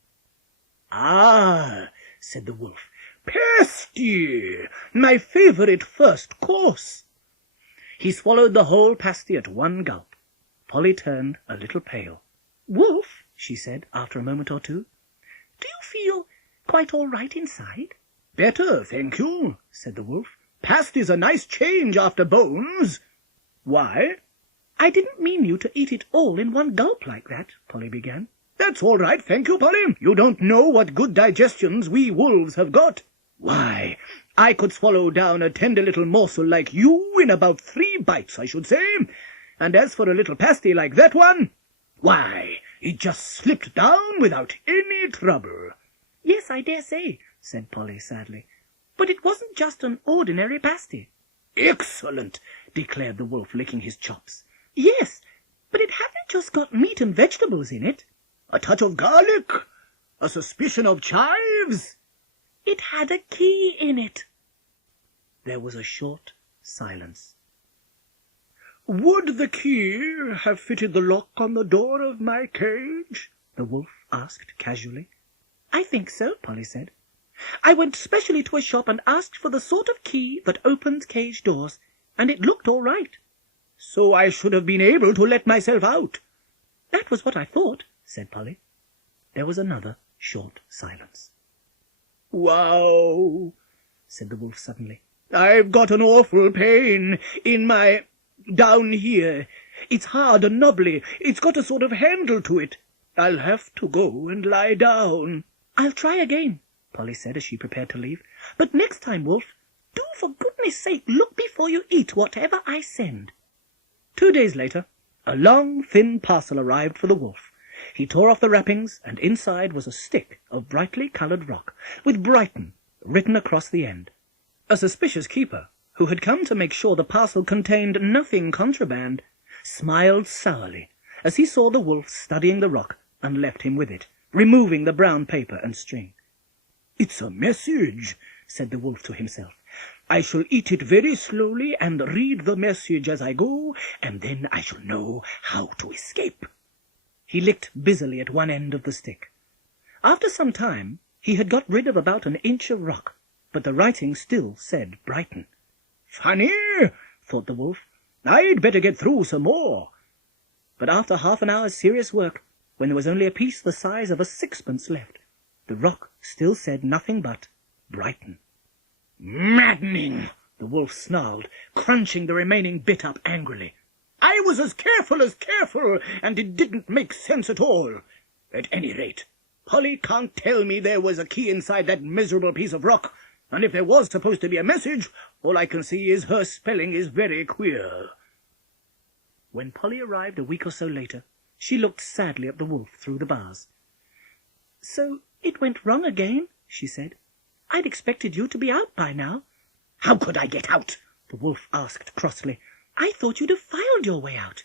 "Ah," said the wolf, "pasty, my favourite first course." He swallowed the whole pasty at one gulp. Polly turned a little pale. "Wolf," she said after a moment or two, "do you feel quite all right inside?" "Better, thank you," said the wolf. "Pasty's a nice change after bones." "Why?" "I didn't mean you to eat it all in one gulp like that," Polly began. "That's all right, thank you, Polly. You don't know what good digestions we wolves have got. Why, I could swallow down a tender little morsel like you in about 3 bites, I should say. And as for a little pasty like that one, why, it just slipped down without any trouble." "Yes, I dare say," said Polly sadly. "But it wasn't just an ordinary pasty." "Excellent," declared the wolf, licking his chops. "Yes, but it hadn't just got meat and vegetables in it. A touch of garlic, a suspicion of chives. It had a key in it." There was a short silence. "Would the key have fitted the lock on the door of my cage?" the wolf asked casually. "I think so," Polly said. "I went specially to a shop and asked for the sort of key that opens cage doors, and it looked all right." "So I should have been able to let myself out." "That was what I thought," said Polly. There was another short silence. "Wow," said the wolf suddenly. "I've got an awful pain in my... down here. It's hard and knobbly. It's got a sort of handle to it. I'll have to go and lie down." "I'll try again," Polly said as she prepared to leave. "But next time, Wolf, do for goodness sake look before you eat whatever I send." 2 days later, a long, thin parcel arrived for the wolf. He tore off the wrappings, and inside was a stick of brightly coloured rock, with Brighton written across the end. A suspicious keeper, who had come to make sure the parcel contained nothing contraband, smiled sourly as he saw the wolf studying the rock, and left him with it, removing the brown paper and string. "It's a message," said the wolf to himself. "I shall eat it very slowly and read the message as I go, and then I shall know how to escape." He licked busily at one end of the stick. After some time, he had got rid of about an inch of rock, but the writing still said Brighton. "Funny," thought the wolf. "I'd better get through some more." But after half an hour's serious work, when there was only a piece the size of a sixpence left, the rock still said nothing but Brighton. "Maddening," the wolf snarled, crunching the remaining bit up angrily. "I was as careful, and it didn't make sense at all. At any rate, Polly can't tell me there was a key inside that miserable piece of rock, and if there was supposed to be a message, all I can see is her spelling is very queer." When Polly arrived a week or so later, she looked sadly at the wolf through the bars. "So it went wrong again," she said. "I'd expected you to be out by now." "How could I get out?" the wolf asked crossly. "I thought you'd have filed your way out.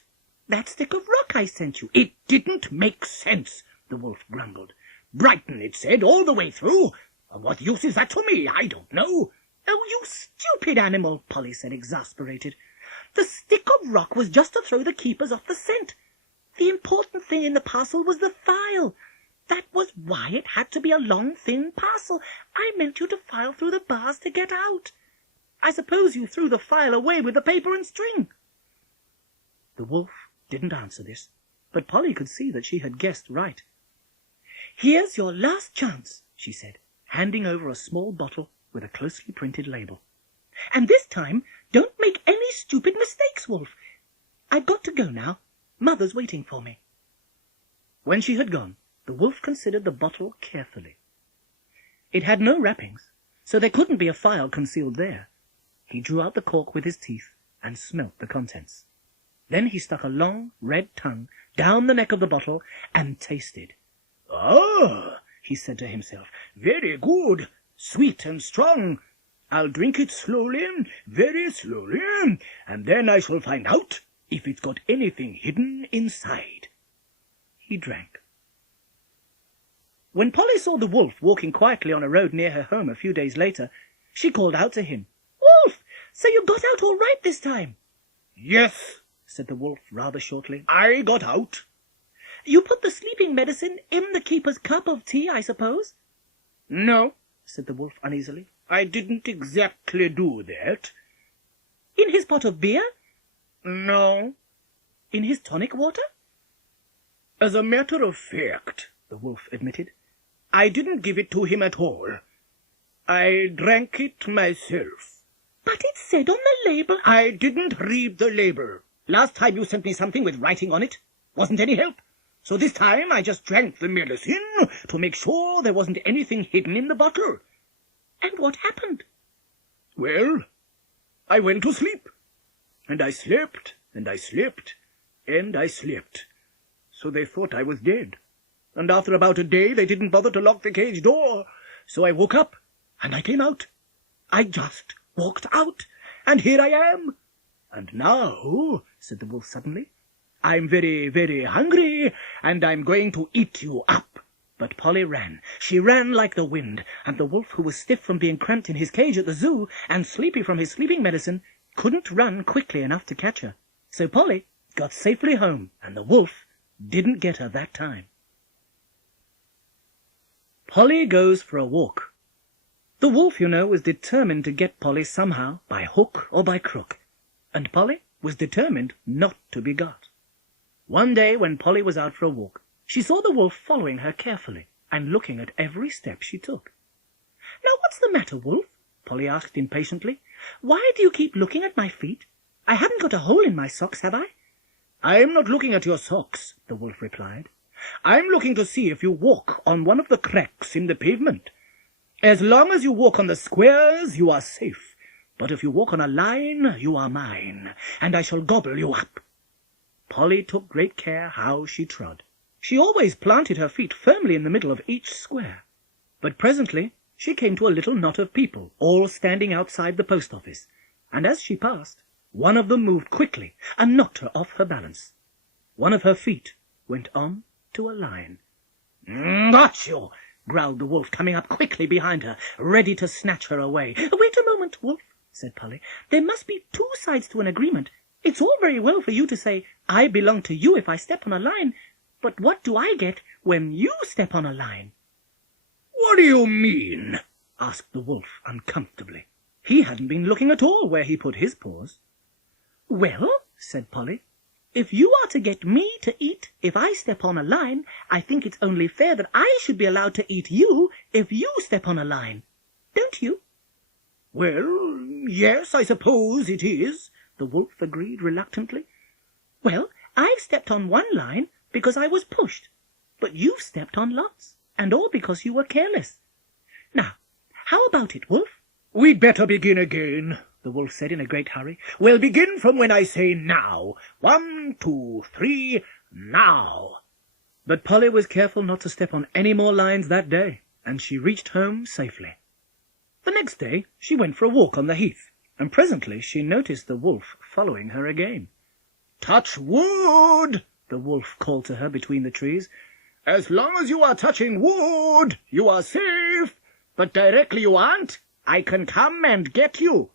That stick of rock I sent you." "It didn't make sense," the wolf grumbled. "Brighton, it said, all the way through. What use is that to me? I don't know." "Oh, you stupid animal," Polly said, exasperated. "The stick of rock was just to throw the keepers off the scent. The important thing in the parcel was the file. That was why it had to be a long, thin parcel. I meant you to file through the bars to get out. I suppose you threw the file away with the paper and string." The wolf didn't answer this, but Polly could see that she had guessed right. "Here's your last chance," she said, handing over a small bottle with a closely printed label. "And this time, don't make any stupid mistakes, Wolf. I've got to go now. Mother's waiting for me." When she had gone, the wolf considered the bottle carefully. It had no wrappings, so there couldn't be a file concealed there. He drew out the cork with his teeth and smelt the contents. Then he stuck a long, red tongue down the neck of the bottle and tasted. "Ah," he said to himself, "very good, sweet and strong. I'll drink it slowly, very slowly, and then I shall find out if it's got anything hidden inside." He drank. When Polly saw the wolf walking quietly on a road near her home a few days later, she called out to him, "Wolf, so you got out all right this time?" "Yes," said the wolf rather shortly. "I got out." "You put the sleeping medicine in the keeper's cup of tea, I suppose?" "No," said the wolf uneasily. "I didn't exactly do that." "In his pot of beer?" "No." "In his tonic water?" "As a matter of fact," the wolf admitted, "I didn't give it to him at all. I drank it myself." "But it said on the label—" "I didn't read the label. Last time you sent me something with writing on it. Wasn't any help. So this time I just drank the medicine to make sure there wasn't anything hidden in the bottle." "And what happened?" "Well, I went to sleep. And I slept, and I slept, and I slept. So they thought I was dead. And after about a day they didn't bother to lock the cage door. So I woke up, and I came out. I just walked out, and here I am. And now," said the wolf suddenly, "I'm very, very hungry, and I'm going to eat you up." But Polly ran. She ran like the wind, and the wolf, who was stiff from being cramped in his cage at the zoo and sleepy from his sleeping medicine, couldn't run quickly enough to catch her. So Polly got safely home, and the wolf didn't get her that time. Polly goes for a walk. The wolf, you know, was determined to get Polly somehow, by hook or by crook, and Polly was determined not to be got. One day when Polly was out for a walk, she saw the wolf following her carefully and looking at every step she took. "Now, what's the matter, Wolf?" Polly asked impatiently. "Why do you keep looking at my feet? I haven't got a hole in my socks, have I?" "I'm not looking at your socks," the wolf replied. "I'm looking to see if you walk on one of the cracks in the pavement. As long as you walk on the squares, you are safe. But if you walk on a line, you are mine, and I shall gobble you up." Polly took great care how she trod. She always planted her feet firmly in the middle of each square. But presently she came to a little knot of people, all standing outside the post office, and as she passed, one of them moved quickly and knocked her off her balance. One of her feet went on to a line. "Got you!" growled the wolf, coming up quickly behind her, ready to snatch her away. "Wait a moment, Wolf," said Polly. "There must be two sides to an agreement. It's all very well for you to say, 'I belong to you if I step on a line,' but what do I get when you step on a line?" "What do you mean?" asked the wolf uncomfortably. He hadn't been looking at all where he put his paws. "Well," said Polly, "if you are to get me to eat if I step on a line, I think it's only fair that I should be allowed to eat you if you step on a line. Don't you?" "Well, yes, I suppose it is," the wolf agreed reluctantly. "Well, I've stepped on one line because I was pushed, but you've stepped on lots, and all because you were careless. Now, how about it, Wolf?" "We'd better begin again," the wolf said in a great hurry. "We'll begin from when I say now. 1, 2, 3, now." But Polly was careful not to step on any more lines that day, and she reached home safely. The next day she went for a walk on the heath, and presently she noticed the wolf following her again. "Touch wood!" the wolf called to her between the trees. "As long as you are touching wood, you are safe. But directly you aren't, I can come and get you."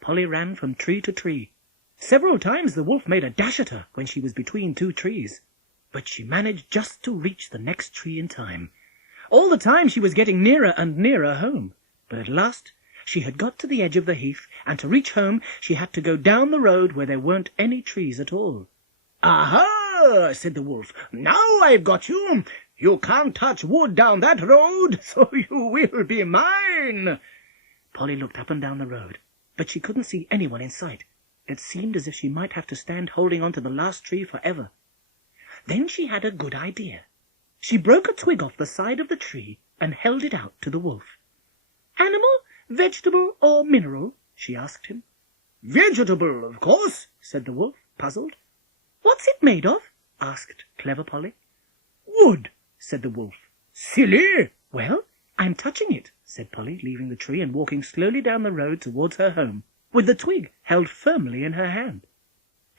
Polly ran from tree to tree. Several times the wolf made a dash at her when she was between two trees, but she managed just to reach the next tree in time. All the time she was getting nearer and nearer home, but at last she had got to the edge of the heath, and to reach home she had to go down the road where there weren't any trees at all. "Aha!" said the wolf. "Now I've got you. You can't touch wood down that road, so you will be mine." Polly looked up and down the road, but she couldn't see anyone in sight. It seemed as if she might have to stand holding on to the last tree forever. Then she had a good idea. She broke a twig off the side of the tree and held it out to the wolf. "Animal, vegetable, or mineral?" she asked him. "Vegetable, of course," said the wolf, puzzled. "What's it made of?" asked clever Polly. "Wood," said the wolf. "Silly!" "Well, I'm touching it," said Polly, leaving the tree and walking slowly down the road towards her home, with the twig held firmly in her hand.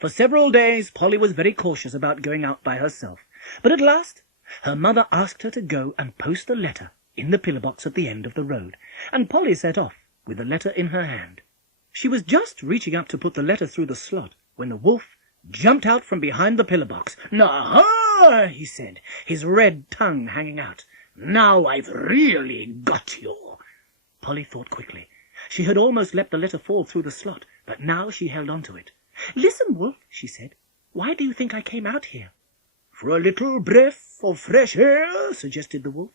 For several days Polly was very cautious about going out by herself, but at last her mother asked her to go and post a letter in the pillar box at the end of the road, and Polly set off with the letter in her hand. She was just reaching up to put the letter through the slot when the wolf jumped out from behind the pillar box. "Aha!" he said, his red tongue hanging out. "Now I've really got you." Polly thought quickly. She had almost let the letter fall through the slot, but now she held on to it. "Listen, Wolf," she said, "why do you think I came out here?" "For a little breath of fresh air," suggested the wolf.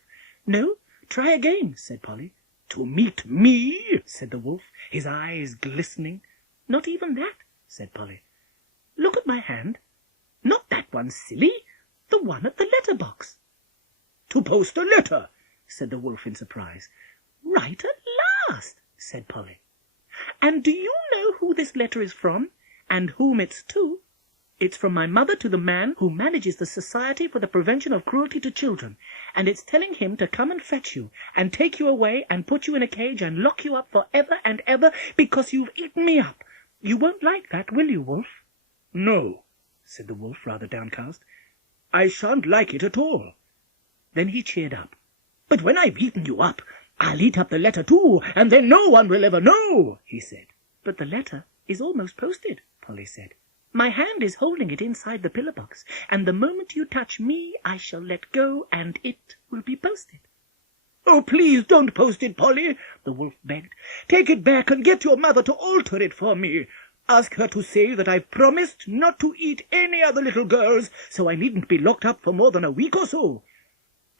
"No, try again," said Polly. "To meet me?" said the wolf, his eyes glistening. "Not even that," said Polly. "Look at my hand. Not that one, silly. The one at the letter box." "To post a letter," said the wolf in surprise. "Right at last," said Polly. "And do you know who this letter is from, and whom it's to?" "It's from my mother to the man who manages the Society for the Prevention of Cruelty to Children, and it's telling him to come and fetch you, and take you away, and put you in a cage, and lock you up for ever and ever, because you've eaten me up. You won't like that, will you, Wolf?" "No," said the wolf, rather downcast. "I shan't like it at all." Then he cheered up. "But when I've eaten you up, I'll eat up the letter too, and then no one will ever know," he said. "But the letter is almost posted," Polly said. "My hand is holding it inside the pillar box, and the moment you touch me, I shall let go, and it will be posted." "Oh, please don't post it, Polly," the wolf begged. "Take it back and get your mother to alter it for me. Ask her to say that I've promised not to eat any other little girls, so I needn't be locked up for more than a week or so."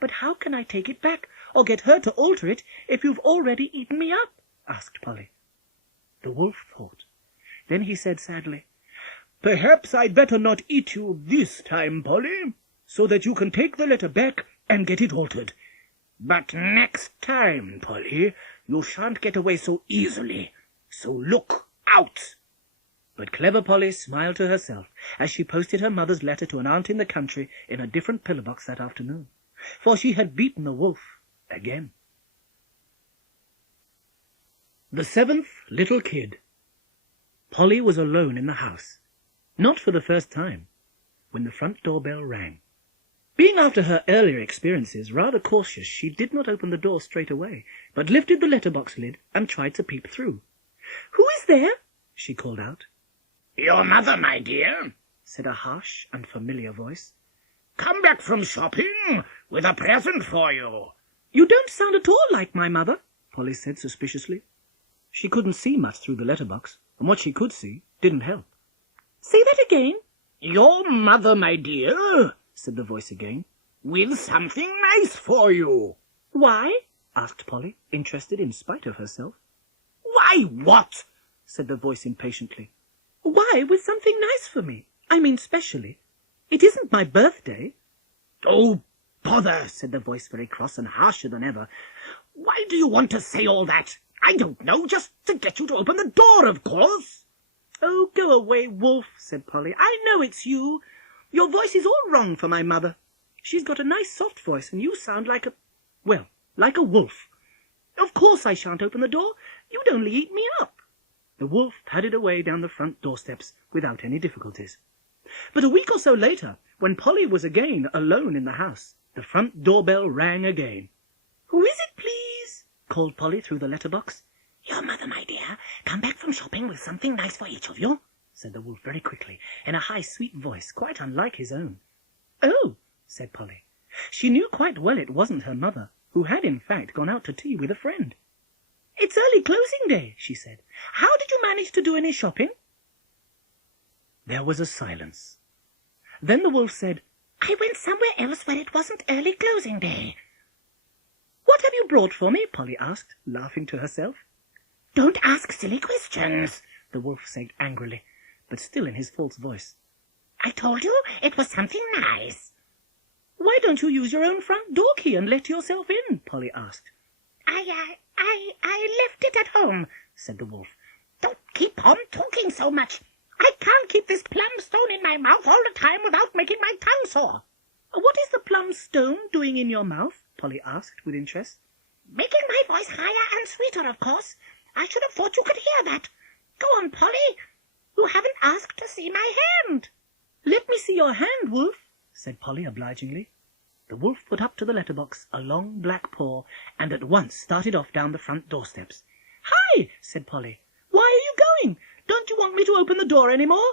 "But how can I take it back, or get her to alter it, if you've already eaten me up?" asked Polly. The wolf thought. Then he said sadly, "Perhaps I'd better not eat you this time, Polly, so that you can take the letter back and get it altered. But next time, Polly, you shan't get away so easily, so look out." But clever Polly smiled to herself as she posted her mother's letter to an aunt in the country in a different pillar box that afternoon, for she had beaten the wolf again. The Seventh Little Kid. Polly was alone in the house, not for the first time, when the front doorbell rang. Being, after her earlier experiences, rather cautious, she did not open the door straight away, but lifted the letterbox lid and tried to peep through. "Who is there?" she called out. "Your mother, my dear," said a harsh and familiar voice. "Come back from shopping with a present for you." "You don't sound at all like my mother," Polly said suspiciously. She couldn't see much through the letterbox, and what she could see didn't help. "Say that again." "Your mother, my dear," said the voice again, "with something nice for you." "Why?" asked Polly, interested in spite of herself. "Why, what?" said the voice impatiently. "Why with something nice for me? I mean specially. It isn't my birthday." "Oh, bother," said the voice, very cross and harsher than ever. "Why do you want to say all that? I don't know, just to get you to open the door, of course." "Oh, go away, Wolf," said Polly. "I know it's you. Your voice is all wrong for my mother. She's got a nice soft voice, and you sound like like a wolf. Of course I shan't open the door. You'd only eat me up." The wolf padded away down the front doorsteps without any difficulties. But a week or so later, when Polly was again alone in the house, the front doorbell rang again. "Who is it, please?" called Polly through the letterbox. "Your mother, my dear. Come back from shopping with something nice for each of you," said the wolf very quickly, in a high, sweet voice, quite unlike his own. "Oh," said Polly. She knew quite well it wasn't her mother, who had in fact gone out to tea with a friend. "It's early closing day," she said. "How did you manage to do any shopping?" There was a silence. Then the wolf said, "I went somewhere else where it wasn't early closing day." "What have you brought for me?" Polly asked, laughing to herself. "Don't ask silly questions," the wolf said angrily, but still in his false voice. "I told you it was something nice." "Why don't you use your own front door key and let yourself in?" Polly asked. I left it at home," said the wolf. "Don't keep on talking so much. I can't keep this plum stone in my mouth all the time without making my tongue sore." "What is the plum stone doing in your mouth?" Polly asked with interest. "Making my voice higher and sweeter, of course. I should have thought you could hear that. Go on, Polly. You haven't asked to see my hand." "Let me see your hand, Wolf," said Polly obligingly. The wolf put up to the letterbox a long black paw, and at once started off down the front doorsteps. "Hi!" said Polly. "Why are you going? Don't you want me to open the door any more?"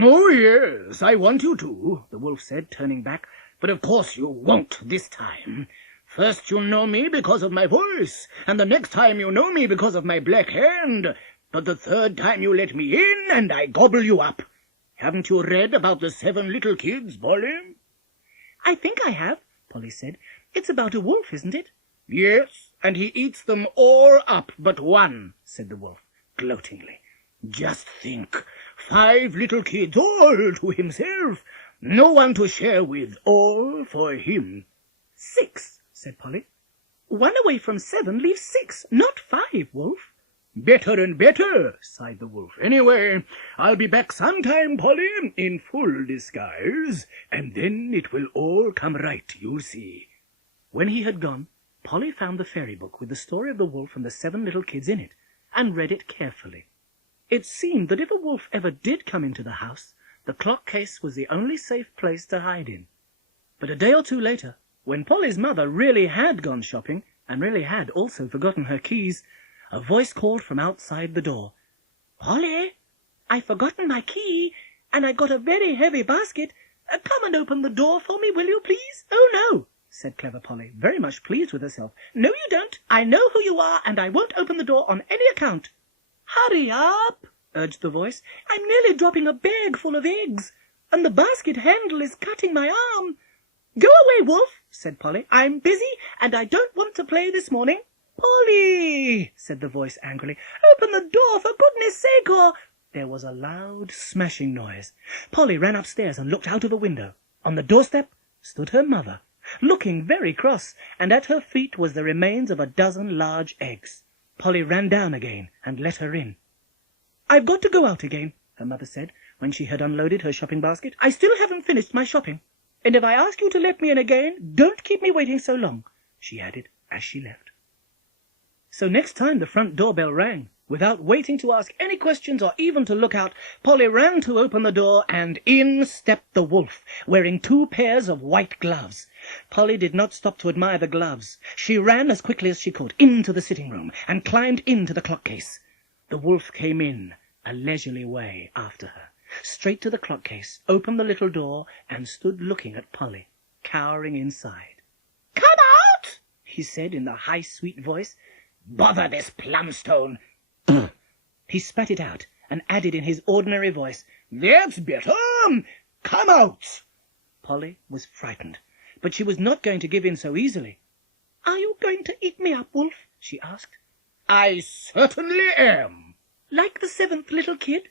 "Oh, yes, I want you to," the wolf said, turning back. "But of course you won't this time. First you'll know me because of my voice, and the next time you'll know me because of my black hand. But the third time you let me in, and I gobble you up. Haven't you read about the 7 little kids, Polly?" "I think I have," Polly said. "It's about a wolf, isn't it?" "Yes, and he eats them all up but one," said the wolf, gloatingly. "Just think, 5 little kids, all to himself, no one to share with, all for him." "6," said Polly. "1 away from 7 leaves 6, not 5, Wolf." "Better and better," sighed the wolf. "Anyway, I'll be back sometime, Polly, in full disguise, and then it will all come right, you'll see." When he had gone, Polly found the fairy book with the story of the wolf and the 7 little kids in it, and read it carefully. It seemed that if a wolf ever did come into the house, the clock case was the only safe place to hide in. But a day or two later, when Polly's mother really had gone shopping, and really had also forgotten her keys, a voice called from outside the door. "Polly, I've forgotten my key, and I got a very heavy basket. Come and open the door for me, will you, please?" "Oh, no," said clever Polly, very much pleased with herself. "No, you don't. I know who you are, and I won't open the door on any account." "Hurry up," urged the voice. "I'm nearly dropping a bag full of eggs, and the basket handle is cutting my arm." "Go away, Wolf," said Polly. "I'm busy, and I don't want to play this morning." "Polly," said the voice angrily, "open the door for goodness sake, or—" There was a loud smashing noise. Polly ran upstairs and looked out of the window. On the doorstep stood her mother, looking very cross, and at her feet was the remains of a dozen large eggs. Polly ran down again and let her in. "I've got to go out again," her mother said, when she had unloaded her shopping basket. "I still haven't finished my shopping. And if I ask you to let me in again, don't keep me waiting so long," she added as she left. So next time the front doorbell rang, without waiting to ask any questions or even to look out, Polly ran to open the door, and in stepped the wolf, wearing 2 pairs of white gloves. Polly did not stop to admire the gloves. She ran as quickly as she could into the sitting room and climbed into the clock case. The wolf came in a leisurely way after her, straight to the clock case, opened the little door, and stood looking at Polly, cowering inside. "Come out," he said in the high, sweet voice. "Bother this plumstone." He spat it out and added in his ordinary voice, "That's better. Come out." Polly was frightened, but she was not going to give in so easily. "Are you going to eat me up, Wolf?" she asked. "I certainly am." "Like the 7th little kid?"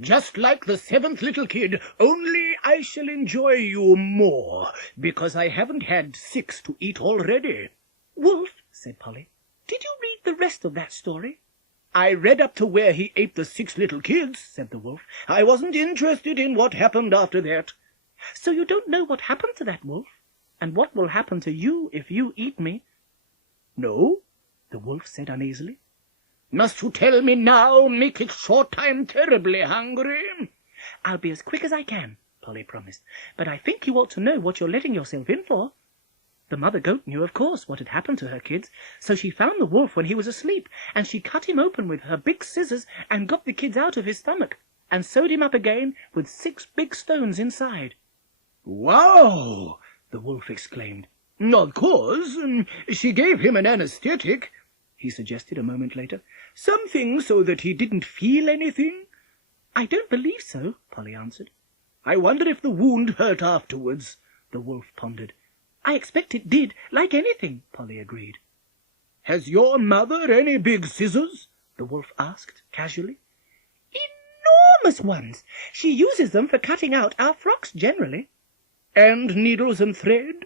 "Just like the 7th little kid, only I shall enjoy you more, because I haven't had 6 to eat already." "Wolf," said Polly, "did you read the rest of that story?" "I read up to where he ate the 6 little kids," said the wolf. "I wasn't interested in what happened after that." "So you don't know what happened to that wolf, and what will happen to you if you eat me?" "No," the wolf said uneasily. "Must you tell me now? Make it short. I'm terribly hungry." "I'll be as quick as I can," Polly promised. "But I think you ought to know what you're letting yourself in for." The mother goat knew, of course, what had happened to her kids, so she found the wolf when he was asleep, and she cut him open with her big scissors and got the kids out of his stomach, and sewed him up again with 6 big stones inside. "Wow!" the wolf exclaimed. "Of course, she gave him an anesthetic," he suggested a moment later. "Something so that he didn't feel anything." "I don't believe so," Polly answered. "I wonder if the wound hurt afterwards," the wolf pondered. "I expect it did, like anything," Polly agreed. "Has your mother any big scissors?" the wolf asked casually. "Enormous ones. She uses them for cutting out our frocks generally." "And needles and thread?"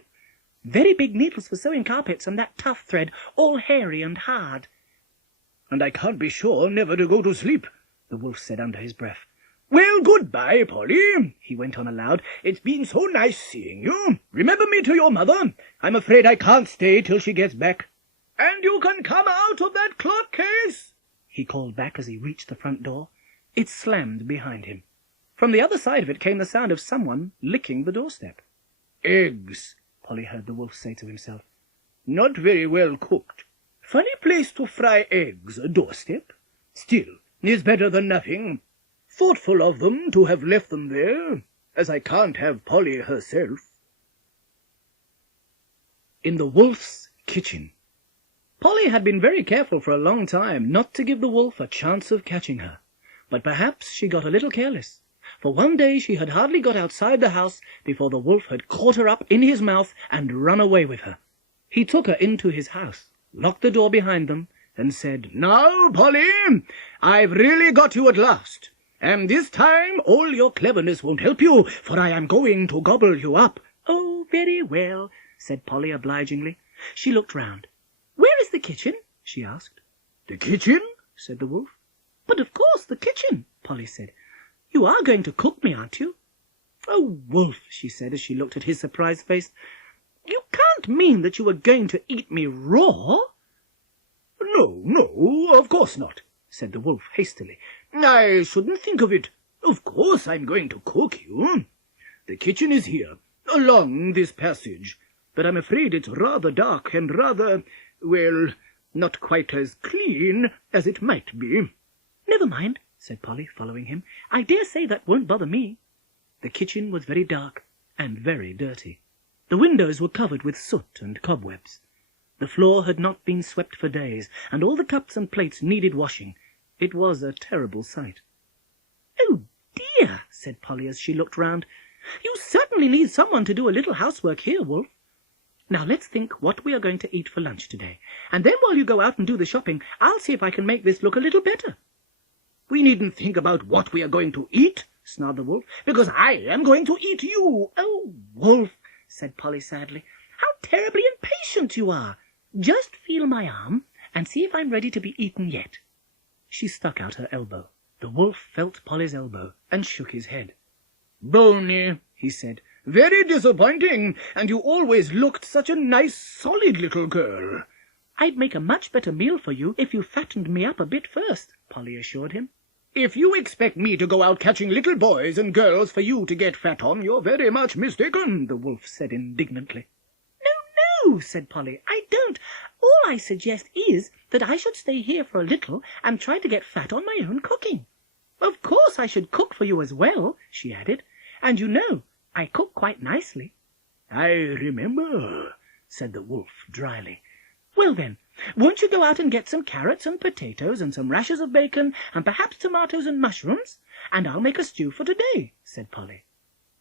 "Very big needles for sewing carpets, and that tough thread, all hairy and hard." "And I can't be sure never to go to sleep," the wolf said under his breath. "Well, goodbye, Polly," he went on aloud. "It's been so nice seeing you. Remember me to your mother. I'm afraid I can't stay till she gets back. And you can come out of that clock case," he called back as he reached the front door. It slammed behind him. From the other side of it came the sound of someone licking the doorstep. "Eggs," Polly heard the wolf say to himself. "Not very well cooked. Funny place to fry eggs, a doorstep. Still, is better than nothing. Thoughtful of them to have left them there, as I can't have Polly herself." In the wolf's kitchen. Polly had been very careful for a long time not to give the wolf a chance of catching her, but perhaps she got a little careless, for one day she had hardly got outside the house before the wolf had caught her up in his mouth and run away with her. He took her into his house, locked the door behind them, and said, "Now, Polly, I've really got you at last, and this time all your cleverness won't help you, for I am going to gobble you up." "Oh, very well," said Polly obligingly. She looked round. "Where is the kitchen?" she asked. "The kitchen?" said the wolf. "But of course, the kitchen," Polly said. "You are going to cook me, aren't you?" "Oh, Wolf," she said as she looked at his surprised face, "you can't mean that you were going to eat me raw?" No, of course not," said the wolf hastily. "I shouldn't think of it. Of course I'm going to cook you. The kitchen is here, along this passage, but I'm afraid it's rather dark and rather, well, not quite as clean as it might be." "Never mind," said Polly, following him. "I dare say that won't bother me." The kitchen was very dark and very dirty. The windows were covered with soot and cobwebs. The floor had not been swept for days, and all the cups and plates needed washing. It was a terrible sight. "Oh, dear," said Polly as she looked round. "You certainly need someone to do a little housework here, Wolf. Now let's think what we are going to eat for lunch today, and then while you go out and do the shopping, I'll see if I can make this look a little better." "We needn't think about what we are going to eat," snarled the wolf, "because I am going to eat you." "Oh, Wolf," said Polly sadly, "how terribly impatient you are. Just feel my arm and see if I'm ready to be eaten yet." She stuck out her elbow. The wolf felt Polly's elbow and shook his head. "Bony," he said. "Very disappointing, and you always looked such a nice, solid little girl." "I'd make a much better meal for you if you fattened me up a bit first," Polly assured him. "If you expect me to go out catching little boys and girls for you to get fat on, you're very much mistaken," the wolf said indignantly. "No," said Polly, "I don't. All I suggest is that I should stay here for a little and try to get fat on my own cooking. Of course I should cook for you as well," she added, "and you know I cook quite nicely." "I remember," said the wolf dryly. "Well then, won't you go out and get some carrots and potatoes and some rashers of bacon and perhaps tomatoes and mushrooms, and I'll make a stew for today," said Polly.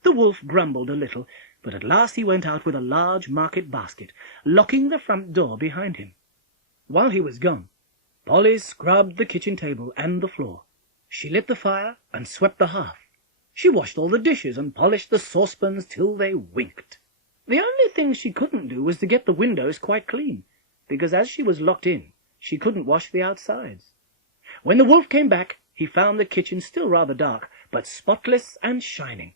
The wolf grumbled a little, but at last he went out with a large market basket, locking the front door behind him. While he was gone, Polly scrubbed the kitchen table and the floor. She lit the fire and swept the hearth. She washed all the dishes and polished the saucepans till they winked. The only thing she couldn't do was to get the windows quite clean, because as she was locked in, she couldn't wash the outsides. When the wolf came back, he found the kitchen still rather dark, but spotless and shining.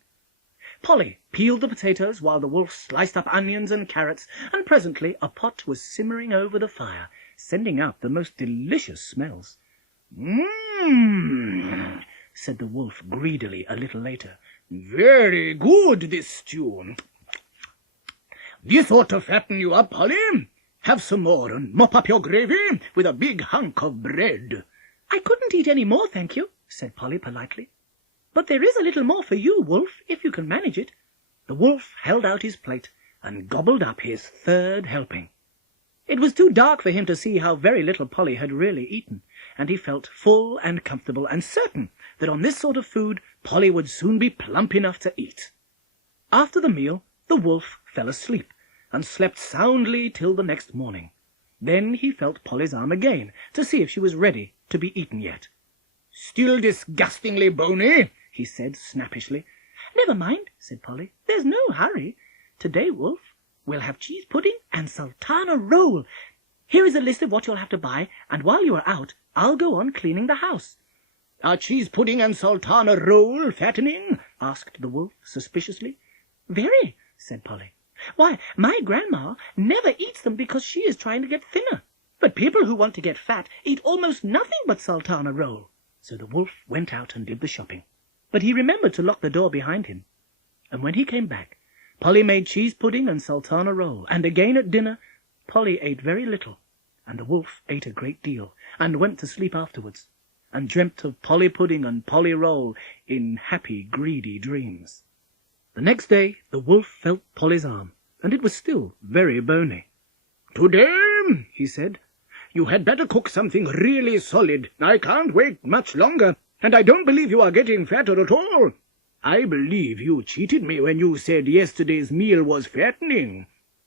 Polly peeled the potatoes while the wolf sliced up onions and carrots, and presently a pot was simmering over the fire, sending out the most delicious smells. "Mmm," said the wolf greedily a little later. "Very good, this stew. This ought to fatten you up, Polly. Have some more, and mop up your gravy with a big hunk of bread." "I couldn't eat any more, thank you," said Polly politely. "But there is a little more for you, Wolf, if you can manage it." The wolf held out his plate and gobbled up his third helping. It was too dark for him to see how very little Polly had really eaten, and he felt full and comfortable and certain that on this sort of food Polly would soon be plump enough to eat. After the meal, the wolf fell asleep and slept soundly till the next morning. Then he felt Polly's arm again to see if she was ready to be eaten yet. "Still disgustingly bony," he said snappishly. "Never mind," said Polly. "There's no hurry. Today, Wolf, we'll have cheese pudding and sultana roll. Here is a list of what you'll have to buy, and while you are out, I'll go on cleaning the house." "Are cheese pudding and sultana roll fattening?" asked the wolf suspiciously. "Very," said Polly. "Why, my grandma never eats them because she is trying to get thinner. But people who want to get fat eat almost nothing but sultana roll." So the wolf went out and did the shopping, but he remembered to lock the door behind him. And when he came back, Polly made cheese pudding and sultana roll, and again at dinner Polly ate very little, and the wolf ate a great deal, and went to sleep afterwards, and dreamt of Polly pudding and Polly roll in happy, greedy dreams. The next day the wolf felt Polly's arm, and it was still very bony. "Today," he said, "you had better cook something really solid. I can't wait much longer, and I don't believe you are getting fatter at all. I believe you cheated me when you said yesterday's meal was fattening."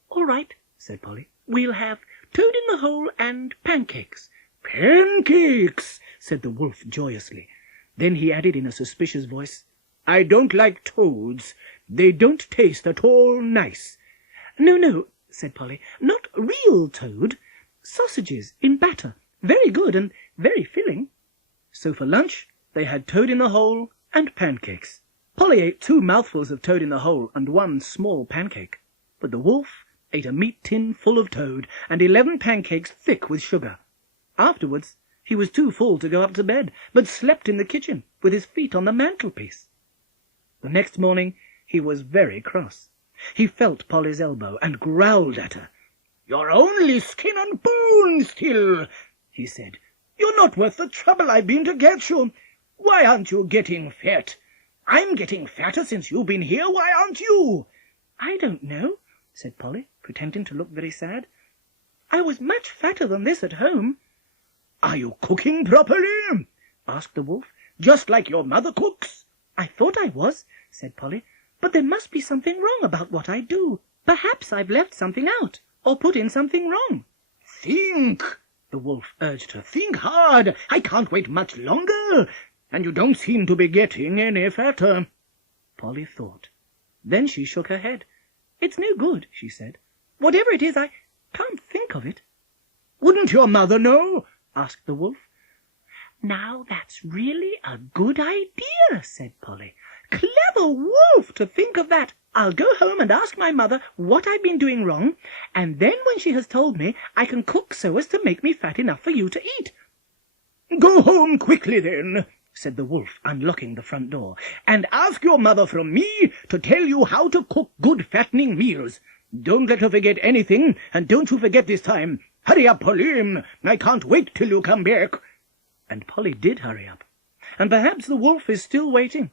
"All right," said Polly. "We'll have toad in the hole and pancakes." "Pancakes!" said the wolf joyously. Then he added in a suspicious voice, "I don't like toads. They don't taste at all nice." No, said Polly, "not real toad. Sausages in batter. Very good and very filling." So for lunch they had toad in the hole and pancakes. Polly ate 2 mouthfuls of toad in the hole and 1 small pancake, but the wolf ate a meat tin full of toad and 11 pancakes thick with sugar. Afterwards he was too full to go up to bed, but slept in the kitchen with his feet on the mantelpiece. The next morning he was very cross. He felt Polly's elbow and growled at her. "You're only skin and bone still," he said. "You're not worth the trouble I've been to get you. Why aren't you getting fat? I'm getting fatter since you've been here. Why aren't you?" "I don't know," said Polly, pretending to look very sad. "I was much fatter than this at home." "Are you cooking properly?" asked the wolf. "Just like your mother cooks?" "I thought I was," said Polly, "but there must be something wrong about what I do. Perhaps I've left something out, or put in something wrong." "Think," the wolf urged her. "Think hard. I can't wait much longer, and you don't seem to be getting any fatter." Polly thought. Then she shook her head. "It's no good," she said. "Whatever it is, I can't think of it." "Wouldn't your mother know?" asked the wolf. "Now that's really a good idea," said Polly. "Clever wolf to think of that. I'll go home and ask my mother what I've been doing wrong, and then when she has told me, I can cook so as to make me fat enough for you to eat." "Go home quickly then," said the wolf, unlocking the front door, "and ask your mother from me to tell you how to cook good fattening meals. Don't let her forget anything, and don't you forget this time. Hurry up, Polly. I can't wait till you come back." And Polly did hurry up, and perhaps the wolf is still waiting,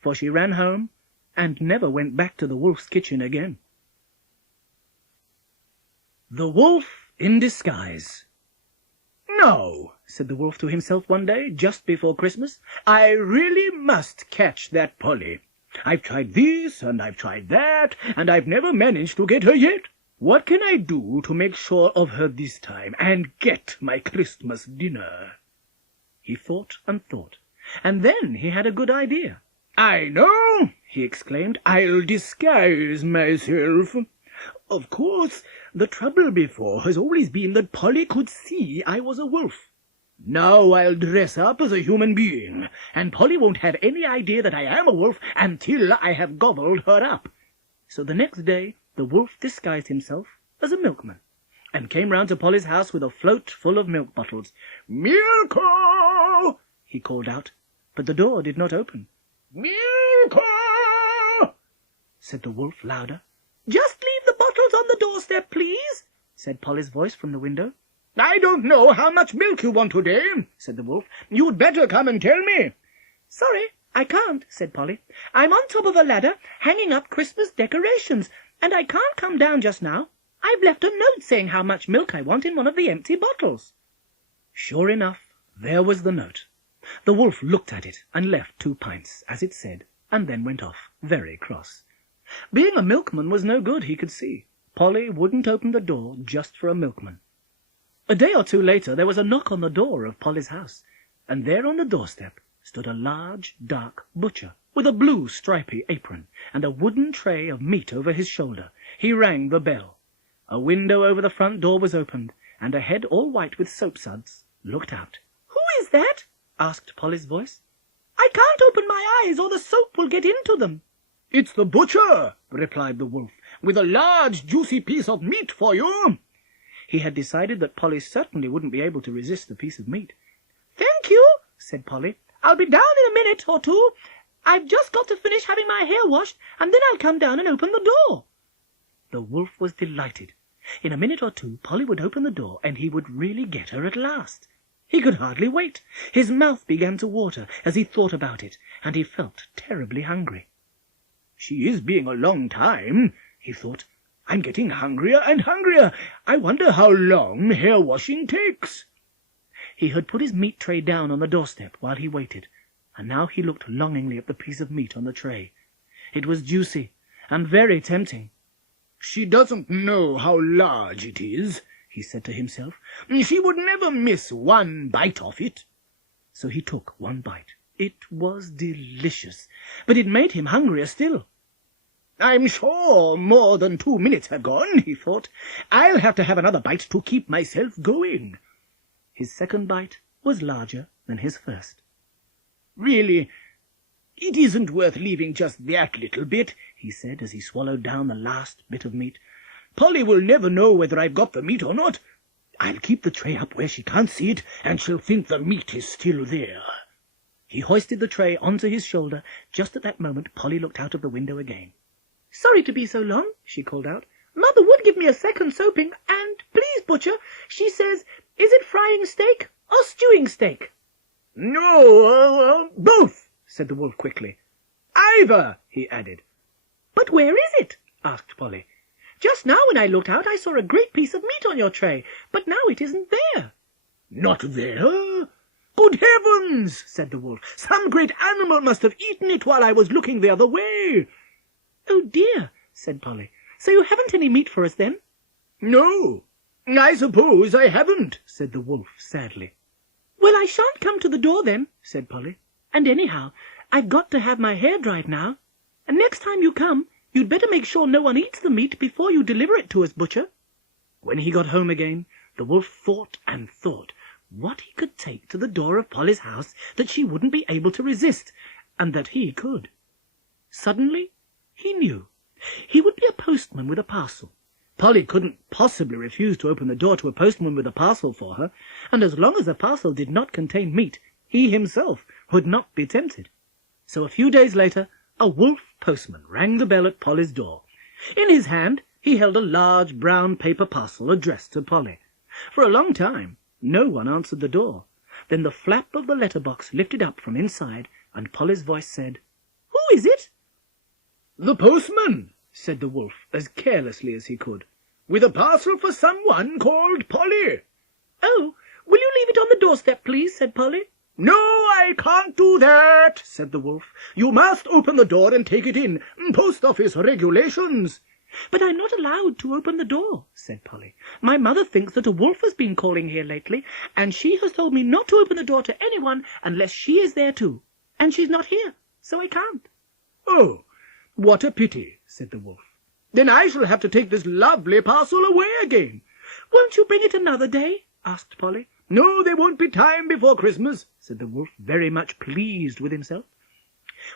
for she ran home and never went back to the wolf's kitchen again. The Wolf in Disguise. "Now," said the wolf to himself one day, just before Christmas, "I really must catch that Polly. I've tried this, and I've tried that, and I've never managed to get her yet. What can I do to make sure of her this time, and get my Christmas dinner?" He thought and thought, and then he had a good idea. "I know," he exclaimed. "I'll disguise myself. Of course, the trouble before has always been that Polly could see I was a wolf. Now I'll dress up as a human being, and Polly won't have any idea that I am a wolf until I have gobbled her up." So the next day the wolf disguised himself as a milkman, and came round to Polly's house with a float full of milk bottles. "Milko!" he called out, but the door did not open. "Milko!" said the wolf louder. "Just leave the bottles on the doorstep, please," said Polly's voice from the window. "I don't know how much milk you want today," said the wolf. "You'd better come and tell me." "Sorry, I can't," said Polly. "I'm on top of a ladder, hanging up Christmas decorations, and I can't come down just now. I've left a note saying how much milk I want in one of the empty bottles." Sure enough, there was the note. The wolf looked at it and left 2 pints, as it said, and then went off, very cross. Being a milkman was no good, he could see. Polly wouldn't open the door just for a milkman. A day or 2 later there was a knock on the door of Polly's house, and there on the doorstep stood a large, dark butcher, with a blue stripy apron, and a wooden tray of meat over his shoulder. He rang the bell. A window over the front door was opened, and a head all white with soapsuds looked out. "Who is that?" asked Polly's voice. "I can't open my eyes, or the soap will get into them." "It's the butcher," replied the wolf, "with a large, juicy piece of meat for you." He had decided that Polly certainly wouldn't be able to resist the piece of meat. "Thank you," said Polly. I'll be down in a minute or two. I've just got to finish having my hair washed, and then I'll come down and open the door." The wolf was delighted. In a minute or two Polly would open the door, and he would really get her at last. He could hardly wait. His mouth began to water as he thought about it, and he felt terribly hungry. "She is being a long time," he thought. "I'm getting hungrier and hungrier. I wonder how long hair-washing takes." He had put his meat tray down on the doorstep while he waited, and now he looked longingly at the piece of meat on the tray. It was juicy and very tempting. "She doesn't know how large it is," he said to himself. "She would never miss one bite of it." So he took one bite. It was delicious, but it made him hungrier still. "I'm sure more than 2 minutes have gone," he thought. "I'll have to have another bite to keep myself going." His second bite was larger than his first. "Really, it isn't worth leaving just that little bit," he said as he swallowed down the last bit of meat. "Polly will never know whether I've got the meat or not. I'll keep the tray up where she can't see it, and she'll think the meat is still there." He hoisted the tray onto his shoulder. Just at that moment Polly looked out of the window again. "Sorry to be so long," she called out. "Mother would give me a second soaping, and please, butcher, she says, is it frying steak or stewing steak?" "No, both," said the wolf quickly. "Either," he added. "But where is it?" asked Polly. "Just now when I looked out I saw a great piece of meat on your tray, but now it isn't there." "Not there? Good heavens!" said the wolf. "Some great animal must have eaten it while I was looking the other way." "Oh dear," said Polly. "So you haven't any meat for us then?" "No, I suppose I haven't," said the wolf sadly. "Well, I shan't come to the door then," said Polly. "And anyhow, I've got to have my hair dried now. And next time you come, you'd better make sure no one eats the meat before you deliver it to us, butcher." When he got home again, the wolf thought and thought what he could take to the door of Polly's house that she wouldn't be able to resist, and that he could. Suddenly he knew. He would be a postman with a parcel. Polly couldn't possibly refuse to open the door to a postman with a parcel for her, and as long as the parcel did not contain meat, he himself would not be tempted. So a few days later, a wolf postman rang the bell at Polly's door. In his hand he held a large brown paper parcel addressed to Polly. For a long time no one answered the door. Then the flap of the letterbox lifted up from inside, and Polly's voice said, "Who is it?" "The postman," said the wolf, as carelessly as he could, "with a parcel for someone called Polly." "Oh, will you leave it on the doorstep, please?" said Polly. "No, I can't do that," said the wolf. "You must open the door and take it in. Post office regulations." "But I'm not allowed to open the door," said Polly. "My mother thinks that a wolf has been calling here lately, and she has told me not to open the door to anyone unless she is there too. And she's not here, so I can't." "Oh, what a pity," said the wolf. "Then I shall have to take this lovely parcel away again." "Won't you bring it another day?" asked Polly. "No, there won't be time before Christmas," said the wolf, very much pleased with himself.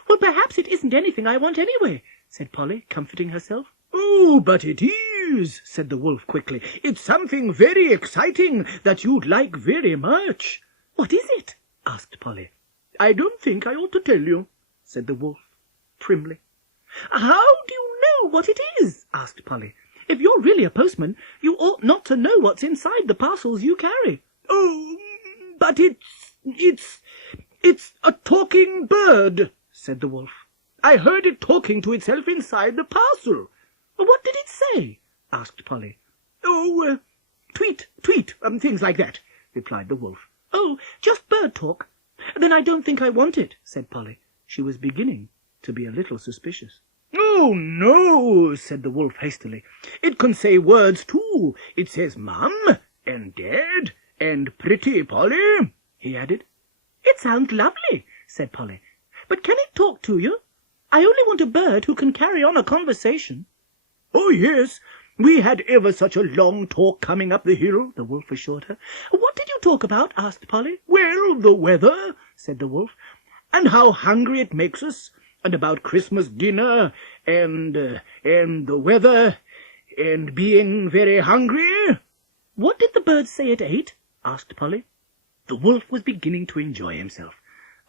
"Well, perhaps it isn't anything I want anyway," said Polly, comforting herself. "Oh, but it is," said the wolf quickly. "It's something very exciting that you'd like very much." "What is it?" asked Polly. "I don't think I ought to tell you," said the wolf primly. "How do you know what it is?" asked Polly. "If you're really a postman, you ought not to know what's inside the parcels you carry." "Oh, but it's a talking bird," said the wolf. "I heard it talking to itself inside the parcel." "What did it say?" asked Polly. "Oh, tweet, tweet, things like that," replied the wolf. "Oh, just bird talk? Then I don't think I want it," said Polly. She was beginning to be a little suspicious. "Oh, no," said the wolf hastily. "It can say words too. It says Mum and Dad and Pretty Polly," he added. "It sounds lovely," said Polly. "But can it talk to you? I only want a bird who can carry on a conversation." "Oh, yes, we had ever such a long talk coming up the hill," the wolf assured her. "What did you talk about?" asked Polly. "Well, the weather," said the wolf, "and how hungry it makes us, and about Christmas dinner, and the weather, and being very hungry." "What did the bird say it ate?" asked Polly. The wolf was beginning to enjoy himself.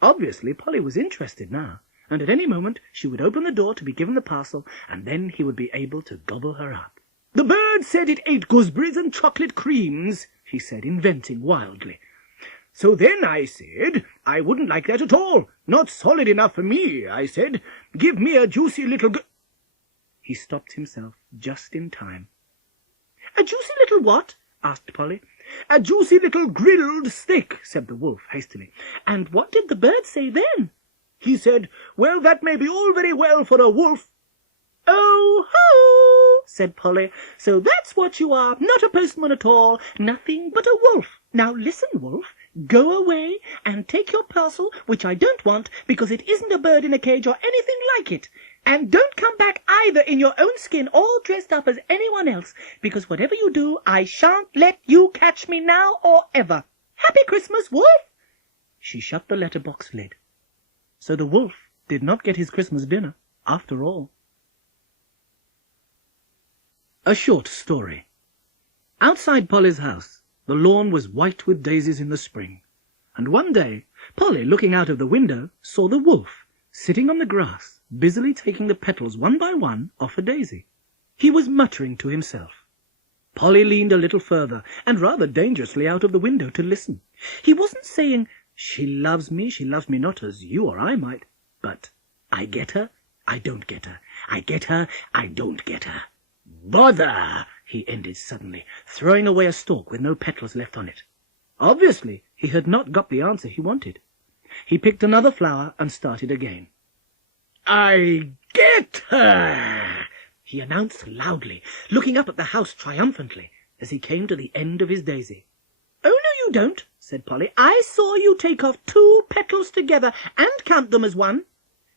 Obviously, Polly was interested now, and at any moment she would open the door to be given the parcel, and then he would be able to gobble her up. "The bird said it ate gooseberries and chocolate creams," he said, inventing wildly. "So then I said I wouldn't like that at all. Not solid enough for me, I said. Give me a juicy little He stopped himself just in time. "A juicy little what?" asked Polly. "A juicy little grilled steak," said the wolf hastily. "And what did the bird say then?" "He said, 'Well, that may be all very well for a wolf.'" "Oh, ho!" said Polly. "So that's what you are, not a postman at all, nothing but a wolf. Now listen, wolf, go away and take your parcel, which I don't want, because it isn't a bird in a cage or anything like it. And don't come back either in your own skin, all dressed up as anyone else, because whatever you do, I shan't let you catch me now or ever. Happy Christmas, wolf!" She shut the letterbox lid. So the wolf did not get his Christmas dinner, after all. A short story. Outside Polly's house, the lawn was white with daisies in the spring, and one day Polly, looking out of the window, saw the wolf sitting on the grass, busily taking the petals one by one off a daisy. He was muttering to himself. Polly leaned a little further, and rather dangerously out of the window, to listen. He wasn't saying, she loves me not as you or I might, but I get her, I don't get her, I get her, I don't get her. Bother! He ended suddenly, throwing away a stalk with no petals left on it. Obviously, he had not got the answer he wanted. He picked another flower and started again. I get her! He announced loudly, looking up at the house triumphantly as he came to the end of his daisy. Oh, no, you don't, said Polly. I saw you take off 2 petals together and count them as one.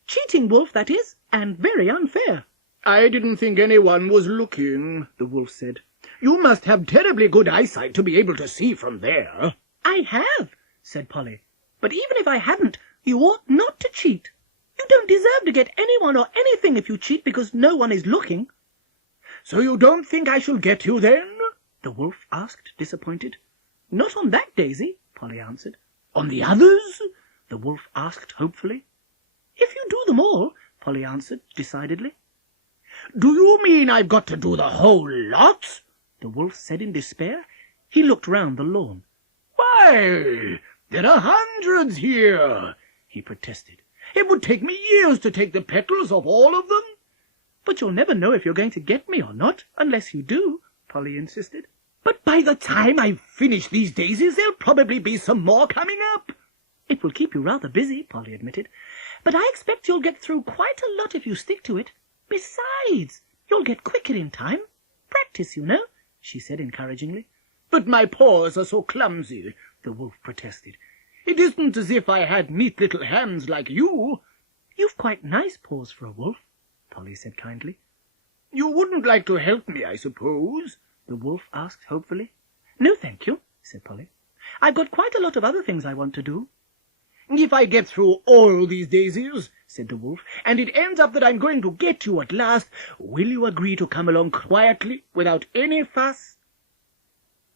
Cheating, wolf, that is, and very unfair. I didn't think anyone was looking, the wolf said. You must have terribly good eyesight to be able to see from there. I have, said Polly. But even if I hadn't, you ought not to cheat. You don't deserve to get anyone or anything if you cheat because no one is looking. So you don't think I shall get you then? The wolf asked, disappointed. Not on that daisy, Polly answered. On the others? The wolf asked hopefully. If you do them all, Polly answered decidedly. Do you mean I've got to do the whole lot? The wolf said in despair. He looked round the lawn. Why, there are hundreds here, he protested. It would take me years to take the petals off all of them. But you'll never know if you're going to get me or not, unless you do, Polly insisted. But by the time I've finished these daisies, there'll probably be some more coming up. It will keep you rather busy, Polly admitted. But I expect you'll get through quite a lot if you stick to it. Besides, you'll get quicker in time. Practice, you know, she said encouragingly. But my paws are so clumsy, the wolf protested. It isn't as if I had neat little hands like you. You've quite nice paws for a wolf, Polly said kindly. You wouldn't like to help me, I suppose? The wolf asked hopefully. No, thank you, said Polly. I've got quite a lot of other things I want to do. If I get through all these daisies, said the wolf, and it ends up that I'm going to get you at last, will you agree to come along quietly, without any fuss?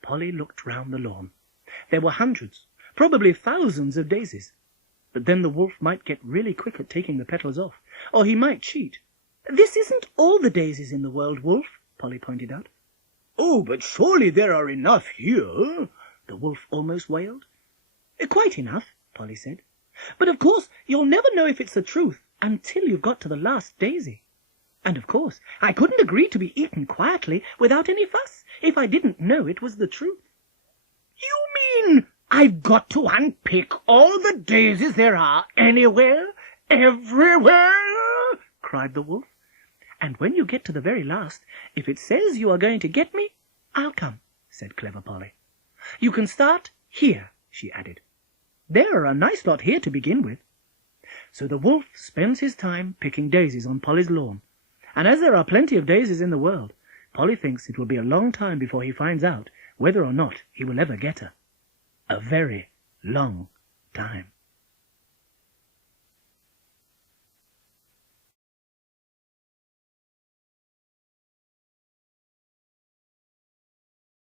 Polly looked round the lawn. There were hundreds, probably thousands of daisies. But then the wolf might get really quick at taking the petals off, or he might cheat. This isn't all the daisies in the world, wolf, Polly pointed out. Oh, but surely there are enough here, the wolf almost wailed. Quite enough, Polly said. But of course you'll never know if it's the truth until you've got to the last daisy. And of course I couldn't agree to be eaten quietly without any fuss if I didn't know it was the truth. You mean I've got to unpick all the daisies there are anywhere, everywhere? Cried the wolf. And when you get to the very last, if it says you are going to get me, I'll come, said clever Polly. You can start here, she added. There are a nice lot here to begin with. So the wolf spends his time picking daisies on Polly's lawn, and as there are plenty of daisies in the world, Polly thinks it will be a long time before he finds out whether or not he will ever get her. A very long time.